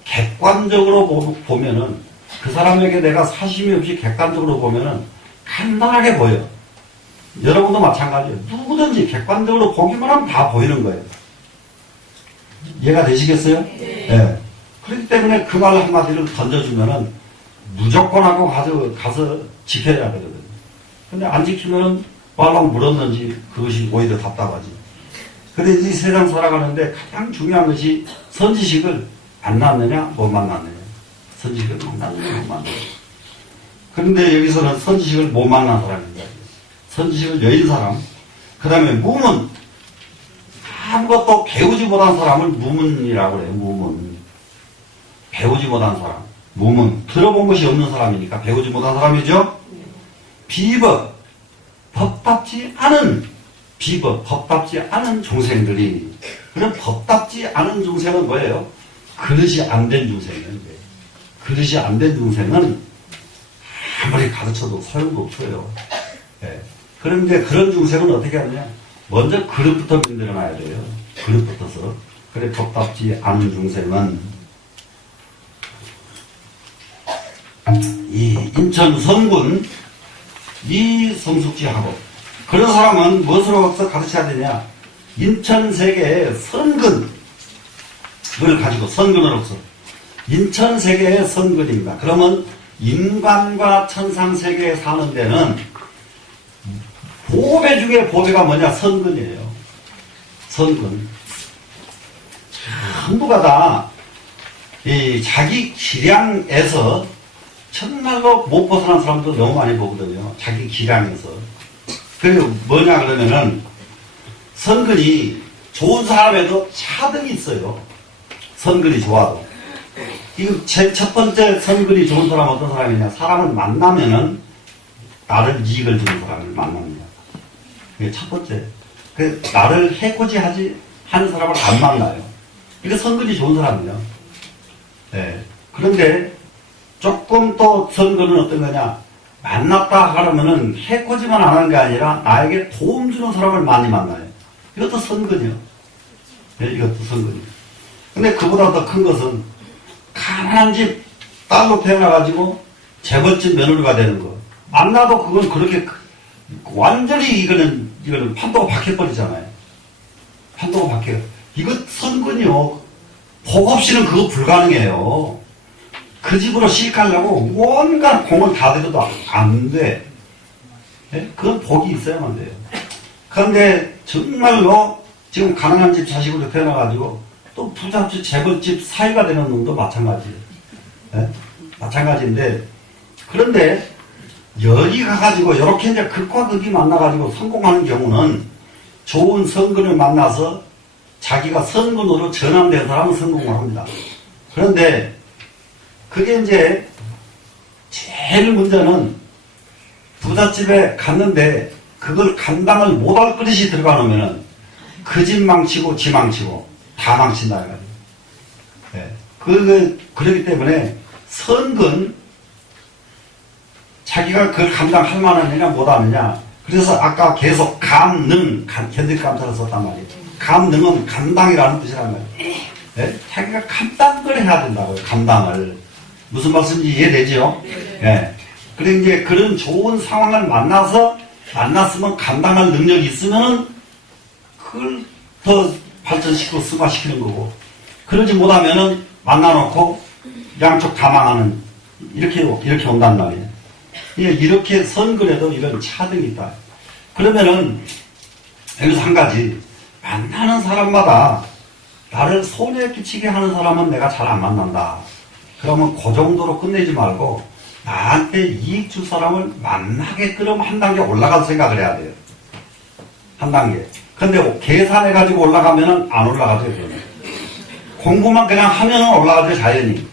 객관적으로 보면은 그 사람에게 내가 사심이 없이 객관적으로 보면은 간단하게 보여. 여러분도 마찬가지예요. 누구든지 객관적으로 보기만 하면 다 보이는 거예요. 이해가 되시겠어요? 네. 그렇기 때문에 그 말 한마디를 던져주면은 무조건 하고 가서 지켜야 되거든요. 근데 안 지키면은 말라고 물었는지 그것이 오히려 답답하지. 근데 이 세상 살아가는데 가장 중요한 것이 선지식을 만났느냐 못 만났느냐. 선지식을 만났느냐 못 만났느냐. 그런데 여기서는 선지식을 못 만난 사람입니다. 선지식을 여인 사람. 그 다음에 무문. 아무것도 배우지 못한 사람을 무문이라고 해요. 무문. 배우지 못한 사람. 무문. 들어본 것이 없는 사람이니까 배우지 못한 사람이죠. 비법. 법답지 않은 비법. 법답지 않은 중생들이. 그럼 법답지 않은 중생은 뭐예요? 그릇이 안 된 중생은. 그릇이 안 된 중생은 아무리 가르쳐도 소용도 없어요. 네. 그런데 그런 중생은 어떻게 하느냐? 먼저 그릇부터 만들어놔야 돼요. 그릇부터서. 그래, 법답지 않은 중생은 이 인천 성군 이성숙지하고 그런 사람은 무엇으로서 가르쳐야 되냐? 인천 세계의 선근을 가지고 선근으로서 인천 세계의 선근입니다. 그러면 인간과 천상 세계에 사는 데는 보배 중에 보배가 뭐냐? 선근이에요. 선근. 전부가 다 이 자기 기량에서 정말로 못 벗어난 사람도 너무 많이 보거든요. 자기 기량에서. 그리고 뭐냐 그러면은 선근이 좋은 사람에도 차등이 있어요. 선근이 좋아도. 이거 제 첫 번째 선근이 좋은 사람 어떤 사람이냐? 사람을 만나면은 나를 이익을 주는 사람을 만납니다. 그게 첫 번째. 나를 해코지하지 하는 사람을 안 만나요. 이거 선근이 좋은 사람이에요. 네. 그런데 조금 또 선근은 어떤 거냐? 만났다 하려면은 해코지만 안 하는 게 아니라 나에게 도움 주는 사람을 많이 만나요. 이것도 선근이요. 네, 이것도 선근이요. 근데 그보다 더 큰 것은 가난한 집 딸로 태어나가지고 재벌집 며느리가 되는 거. 만나도 그건 그렇게 완전히 이거는 판도가 바뀌어버리잖아요. 판도가 바뀌어요. 이거 선근이요. 복 없이는 그거 불가능해요. 그 집으로 시집가려고 온갖 공을 다 들여도 안 돼. 네? 그건 복이 있어야만 돼요. 그런데 정말로 지금 가난한 집 자식으로 태어나가지고 또 부잣집, 재벌집 사위가 되는 놈도 마찬가지예요. 네? 마찬가지인데 그런데 여기 가가지고 이렇게 이제 극과 극이 만나가지고 성공하는 경우는 좋은 선근을 만나서 자기가 선근으로 전환된 사람은 성공을 합니다. 그런데 그게 이제 제일 문제는 부잣집에 갔는데 그걸 감당을 못할 그릇이 들어가 놓으면은 그 집 망치고 지 망치고 다 망친다. 네. 그러기 때문에 선근 자기가 그걸 감당할 만하느냐 못하느냐. 그래서 아까 계속 감능, 견딜감사를 썼단 말이에요. 감능은 감당이라는 뜻이란 말이에요. 네? 자기가 감당을 해야 된다고요. 감당을. 무슨 말씀인지 이해되죠? 예. 그래, 이제 그런 좋은 상황을 만났으면 감당할 능력이 있으면은 그걸 더 발전시키고 승화시키는 거고, 그러지 못하면은 만나놓고 양쪽 다 망하는, 이렇게 온단 말이에요. 이렇게 선글에도 이런 차등이 있다. 그러면은, 여기서 한 가지, 만나는 사람마다 나를 손해 끼치게 하는 사람은 내가 잘 안 만난다. 그러면 그 정도로 끝내지 말고, 나한테 이익 줄 사람을 만나게끔 한 단계 올라갈 생각을 해야 돼요. 한 단계. 근데 계산해가지고 올라가면은 안 올라가죠, 그러면. 공부만 그냥 하면은 올라가죠, 자연히.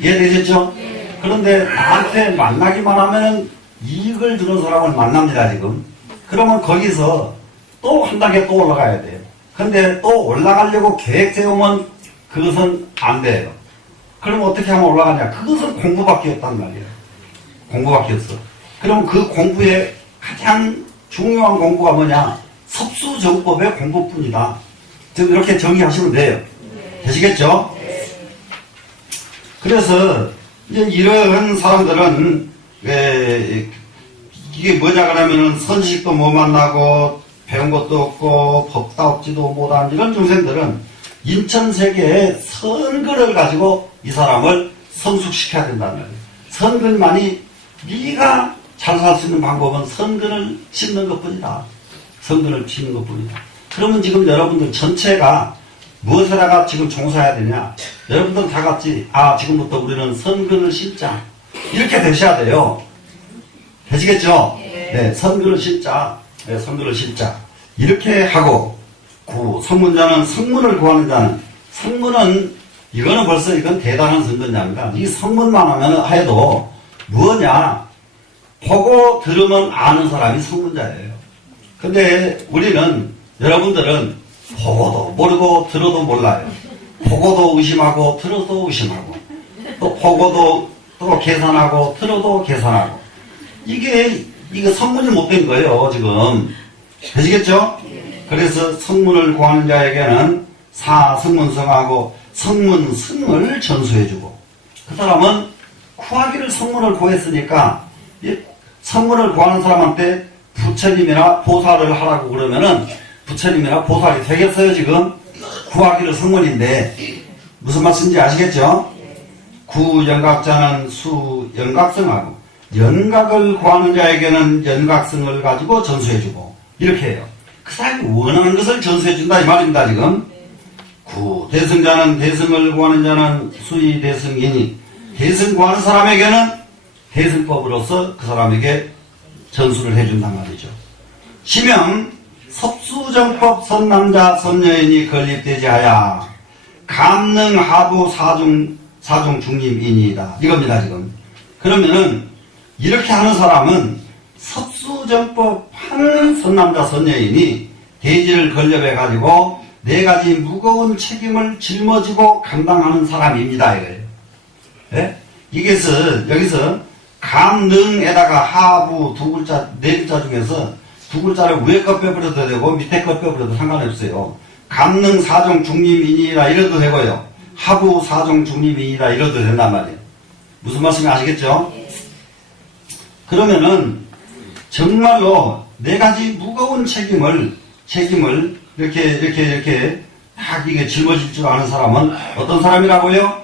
이해되셨죠? 그런데 나한테 만나기만 하면은 이익을 주는 사람을 만납니다, 지금. 그러면 거기서 또 한 단계 또 올라가야 돼요. 근데 또 올라가려고 계획 세우면 그것은 안 돼요. 그럼 어떻게 하면 올라가냐? 그것은 공부밖에 없단 말이에요. 공부밖에 없어. 그럼 그 공부의 가장 중요한 공부가 뭐냐? 섭수정법의 공부뿐이다. 즉 이렇게 정의하시면 돼요. 되시겠죠? 그래서 이제 이런 사람들은 이게 뭐냐 그러면은 선식도 못 만나고 배운 것도 없고 법다업지도 못한 이런 중생들은 인천세계의 선글을 가지고 이 사람을 성숙시켜야 된다는 거예요. 선글만이 네가 잘 살 수 있는 방법은 선글을 심는 것뿐이다. 선글을 심는 것뿐이다. 그러면 지금 여러분들 전체가 무엇에다가 지금 종사해야 되냐? 여러분들 다 같이 지금부터 우리는 선글을 심자. 이렇게 되셔야 돼요. 되시겠죠? 네, 선글을 심자. 네, 선글을 심자. 이렇게 하고 성문자는 성문을 구하는 자는, 성문은 이거는 벌써 이건 대단한 선근자입니다. 이 성문만 하면 해도 뭐냐? 보고 들으면 아는 사람이 성문자예요. 근데 우리는, 여러분들은 보고도 모르고 들어도 몰라요. 보고도 의심하고 들어도 의심하고, 또 보고도 또 계산하고 들어도 계산하고. 이게 성문이 못된 거예요, 지금. 되시겠죠? 그래서 성문을 구하는 자에게는 사성문성하고 성문승을 전수해주고, 그 사람은 구하기를 성문을 구했으니까 성문을 구하는 사람한테 부처님이나 보살을 하라고 그러면은 부처님이나 보살이 되겠어요, 지금? 구하기를 성문인데. 무슨 말씀인지 아시겠죠? 구연각자는 수연각성하고, 연각을 구하는 자에게는 연각성을 가지고 전수해주고, 이렇게 해요. 그 사람이 원하는 것을 전수해준다 이 말입니다, 지금. 대승자는, 대승을 구하는 자는 수의 대승이니, 대승 구하는 사람에게는 대승법으로서 그 사람에게 전수를 해준단 말이죠. 시명 섭수정법 선남자 선여인이 건립되지 하야 감능하부 사중 중립인이다. 이겁니다, 지금. 그러면은 이렇게 하는 사람은 섭수정법 하는 선남자 선여인이 대지를 건립해가지고 4가지 무거운 책임을 짊어지고 감당하는 사람입니다, 이거예요. 네? 여기서 감능에다가 하부 2글자, 4글자 중에서 2글자를 위에 것 빼버려도 되고 밑에 것 빼버려도 상관없어요. 감능 사종 중립인이라 이래도 되고요. 하부 사종 중립인이라 이래도 된단 말이에요. 무슨 말씀인지 아시겠죠? 그러면은 정말로 4가지 무거운 책임을 이렇게 딱 이게 짊어질 줄 아는 사람은 어떤 사람이라고요?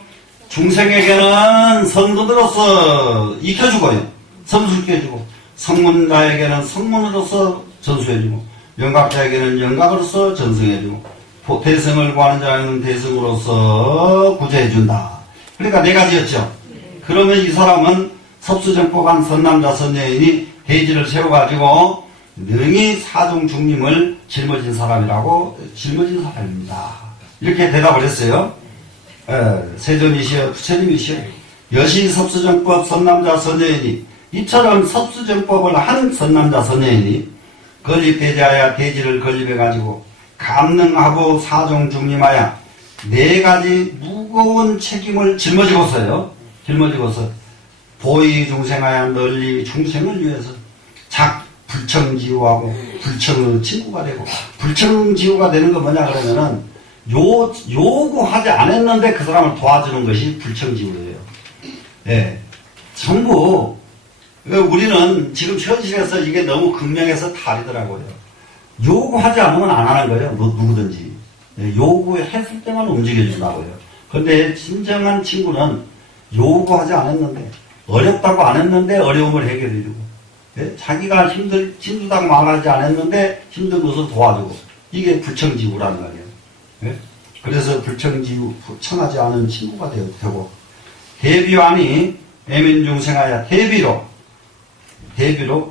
중생에게는 선근으로서 익혀주고요. 선수시켜주고, 성문자에게는 성문으로서 전수해주고, 영각자에게는 영각으로서 전승해주고, 대승을 구하는 자에는 대승으로서 구제해준다. 그러니까 4가지였죠. 그러면 이 사람은 섭수정법한 선남자 선여인이 대지를 세워가지고 능히 사중 중림을 짊어진 사람입니다. 이렇게 대답을 했어요. 세존이시여 부처님이시여 여시 섭수정법 선남자 선여인이, 이처럼 섭수정법을 한 선남자 선여인이 건립되지 하여 대지를 건립해가지고 감능하고 사종 중림하여 4가지 무거운 책임을 짊어지고서 보이 중생하여 널리 중생을 위해서 불청지우하고 불청의 친구가 되고, 불청지우가 되는 건 뭐냐 그러면은 요구하지 않았는데 그 사람을 도와주는 것이 불청지우예요. 예. 전부, 우리는 지금 현실에서 이게 너무 극명해서 탈이더라고요. 요구하지 않으면 안 하는 거예요. 누구든지. 예, 요구했을 때만 움직여준다고요. 근데 진정한 친구는 요구하지 않았는데, 어렵다고 안 했는데 어려움을 해결해주고, 예? 자기가 힘들다고 말하지 않았는데 힘든 것을 도와주고, 이게 불청지구라는 거예요. 예? 그래서 불청지구, 청하지 않은 친구가 되고, 대비하니 애민중생하여 대비로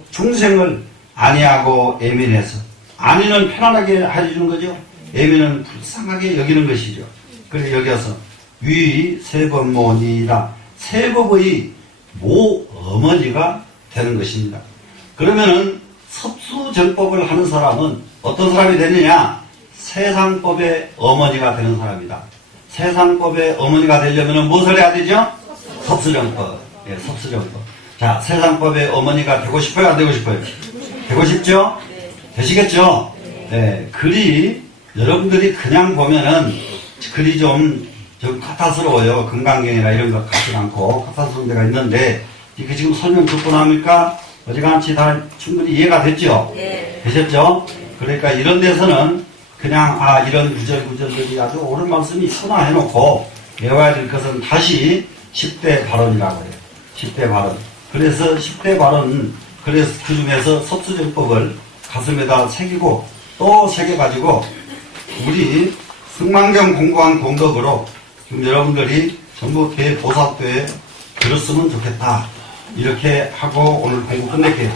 중생을 안위하고 애민해서, 안위는 편안하게 해주는 거죠. 애민은 불쌍하게 여기는 것이죠. 그래서 여기서 위 세법모니라, 세법의 모어머니가 되는 것입니다. 그러면은 섭수정법을 하는 사람은 어떤 사람이 되느냐? 세상법의 어머니가 되는 사람이다. 세상법의 어머니가 되려면 무엇을 해야 되죠? 섭수정법. 예, 섭수정법. 자, 세상법의 어머니가 되고 싶어요? 안 되고 싶어요? 되고 싶죠? 되시겠죠? 예, 글이 여러분들이 그냥 보면은 글이 좀 카타스러워요. 금강경이나 이런 것 같지 않고 카타스러운 데가 있는데, 이게 지금 설명 듣고 나니까 어지간치 다 충분히 이해가 됐죠? 네. 되셨죠? 그러니까 이런 데서는 그냥 이런 구절구절들이 아주 옳은 말씀이 있구나 해놓고 외워야 될 것은 다시 10대 발언이라고 해요. 10대 발언. 그래서 10대 발언, 그래서 그 중에서 섭수정법을 가슴에다 새기고 또 새겨가지고 우리 승만경 공부한 공덕으로 지금 여러분들이 전부 대보살도에 들었으면 좋겠다. 이렇게 하고 오늘 공부 끝낼게요.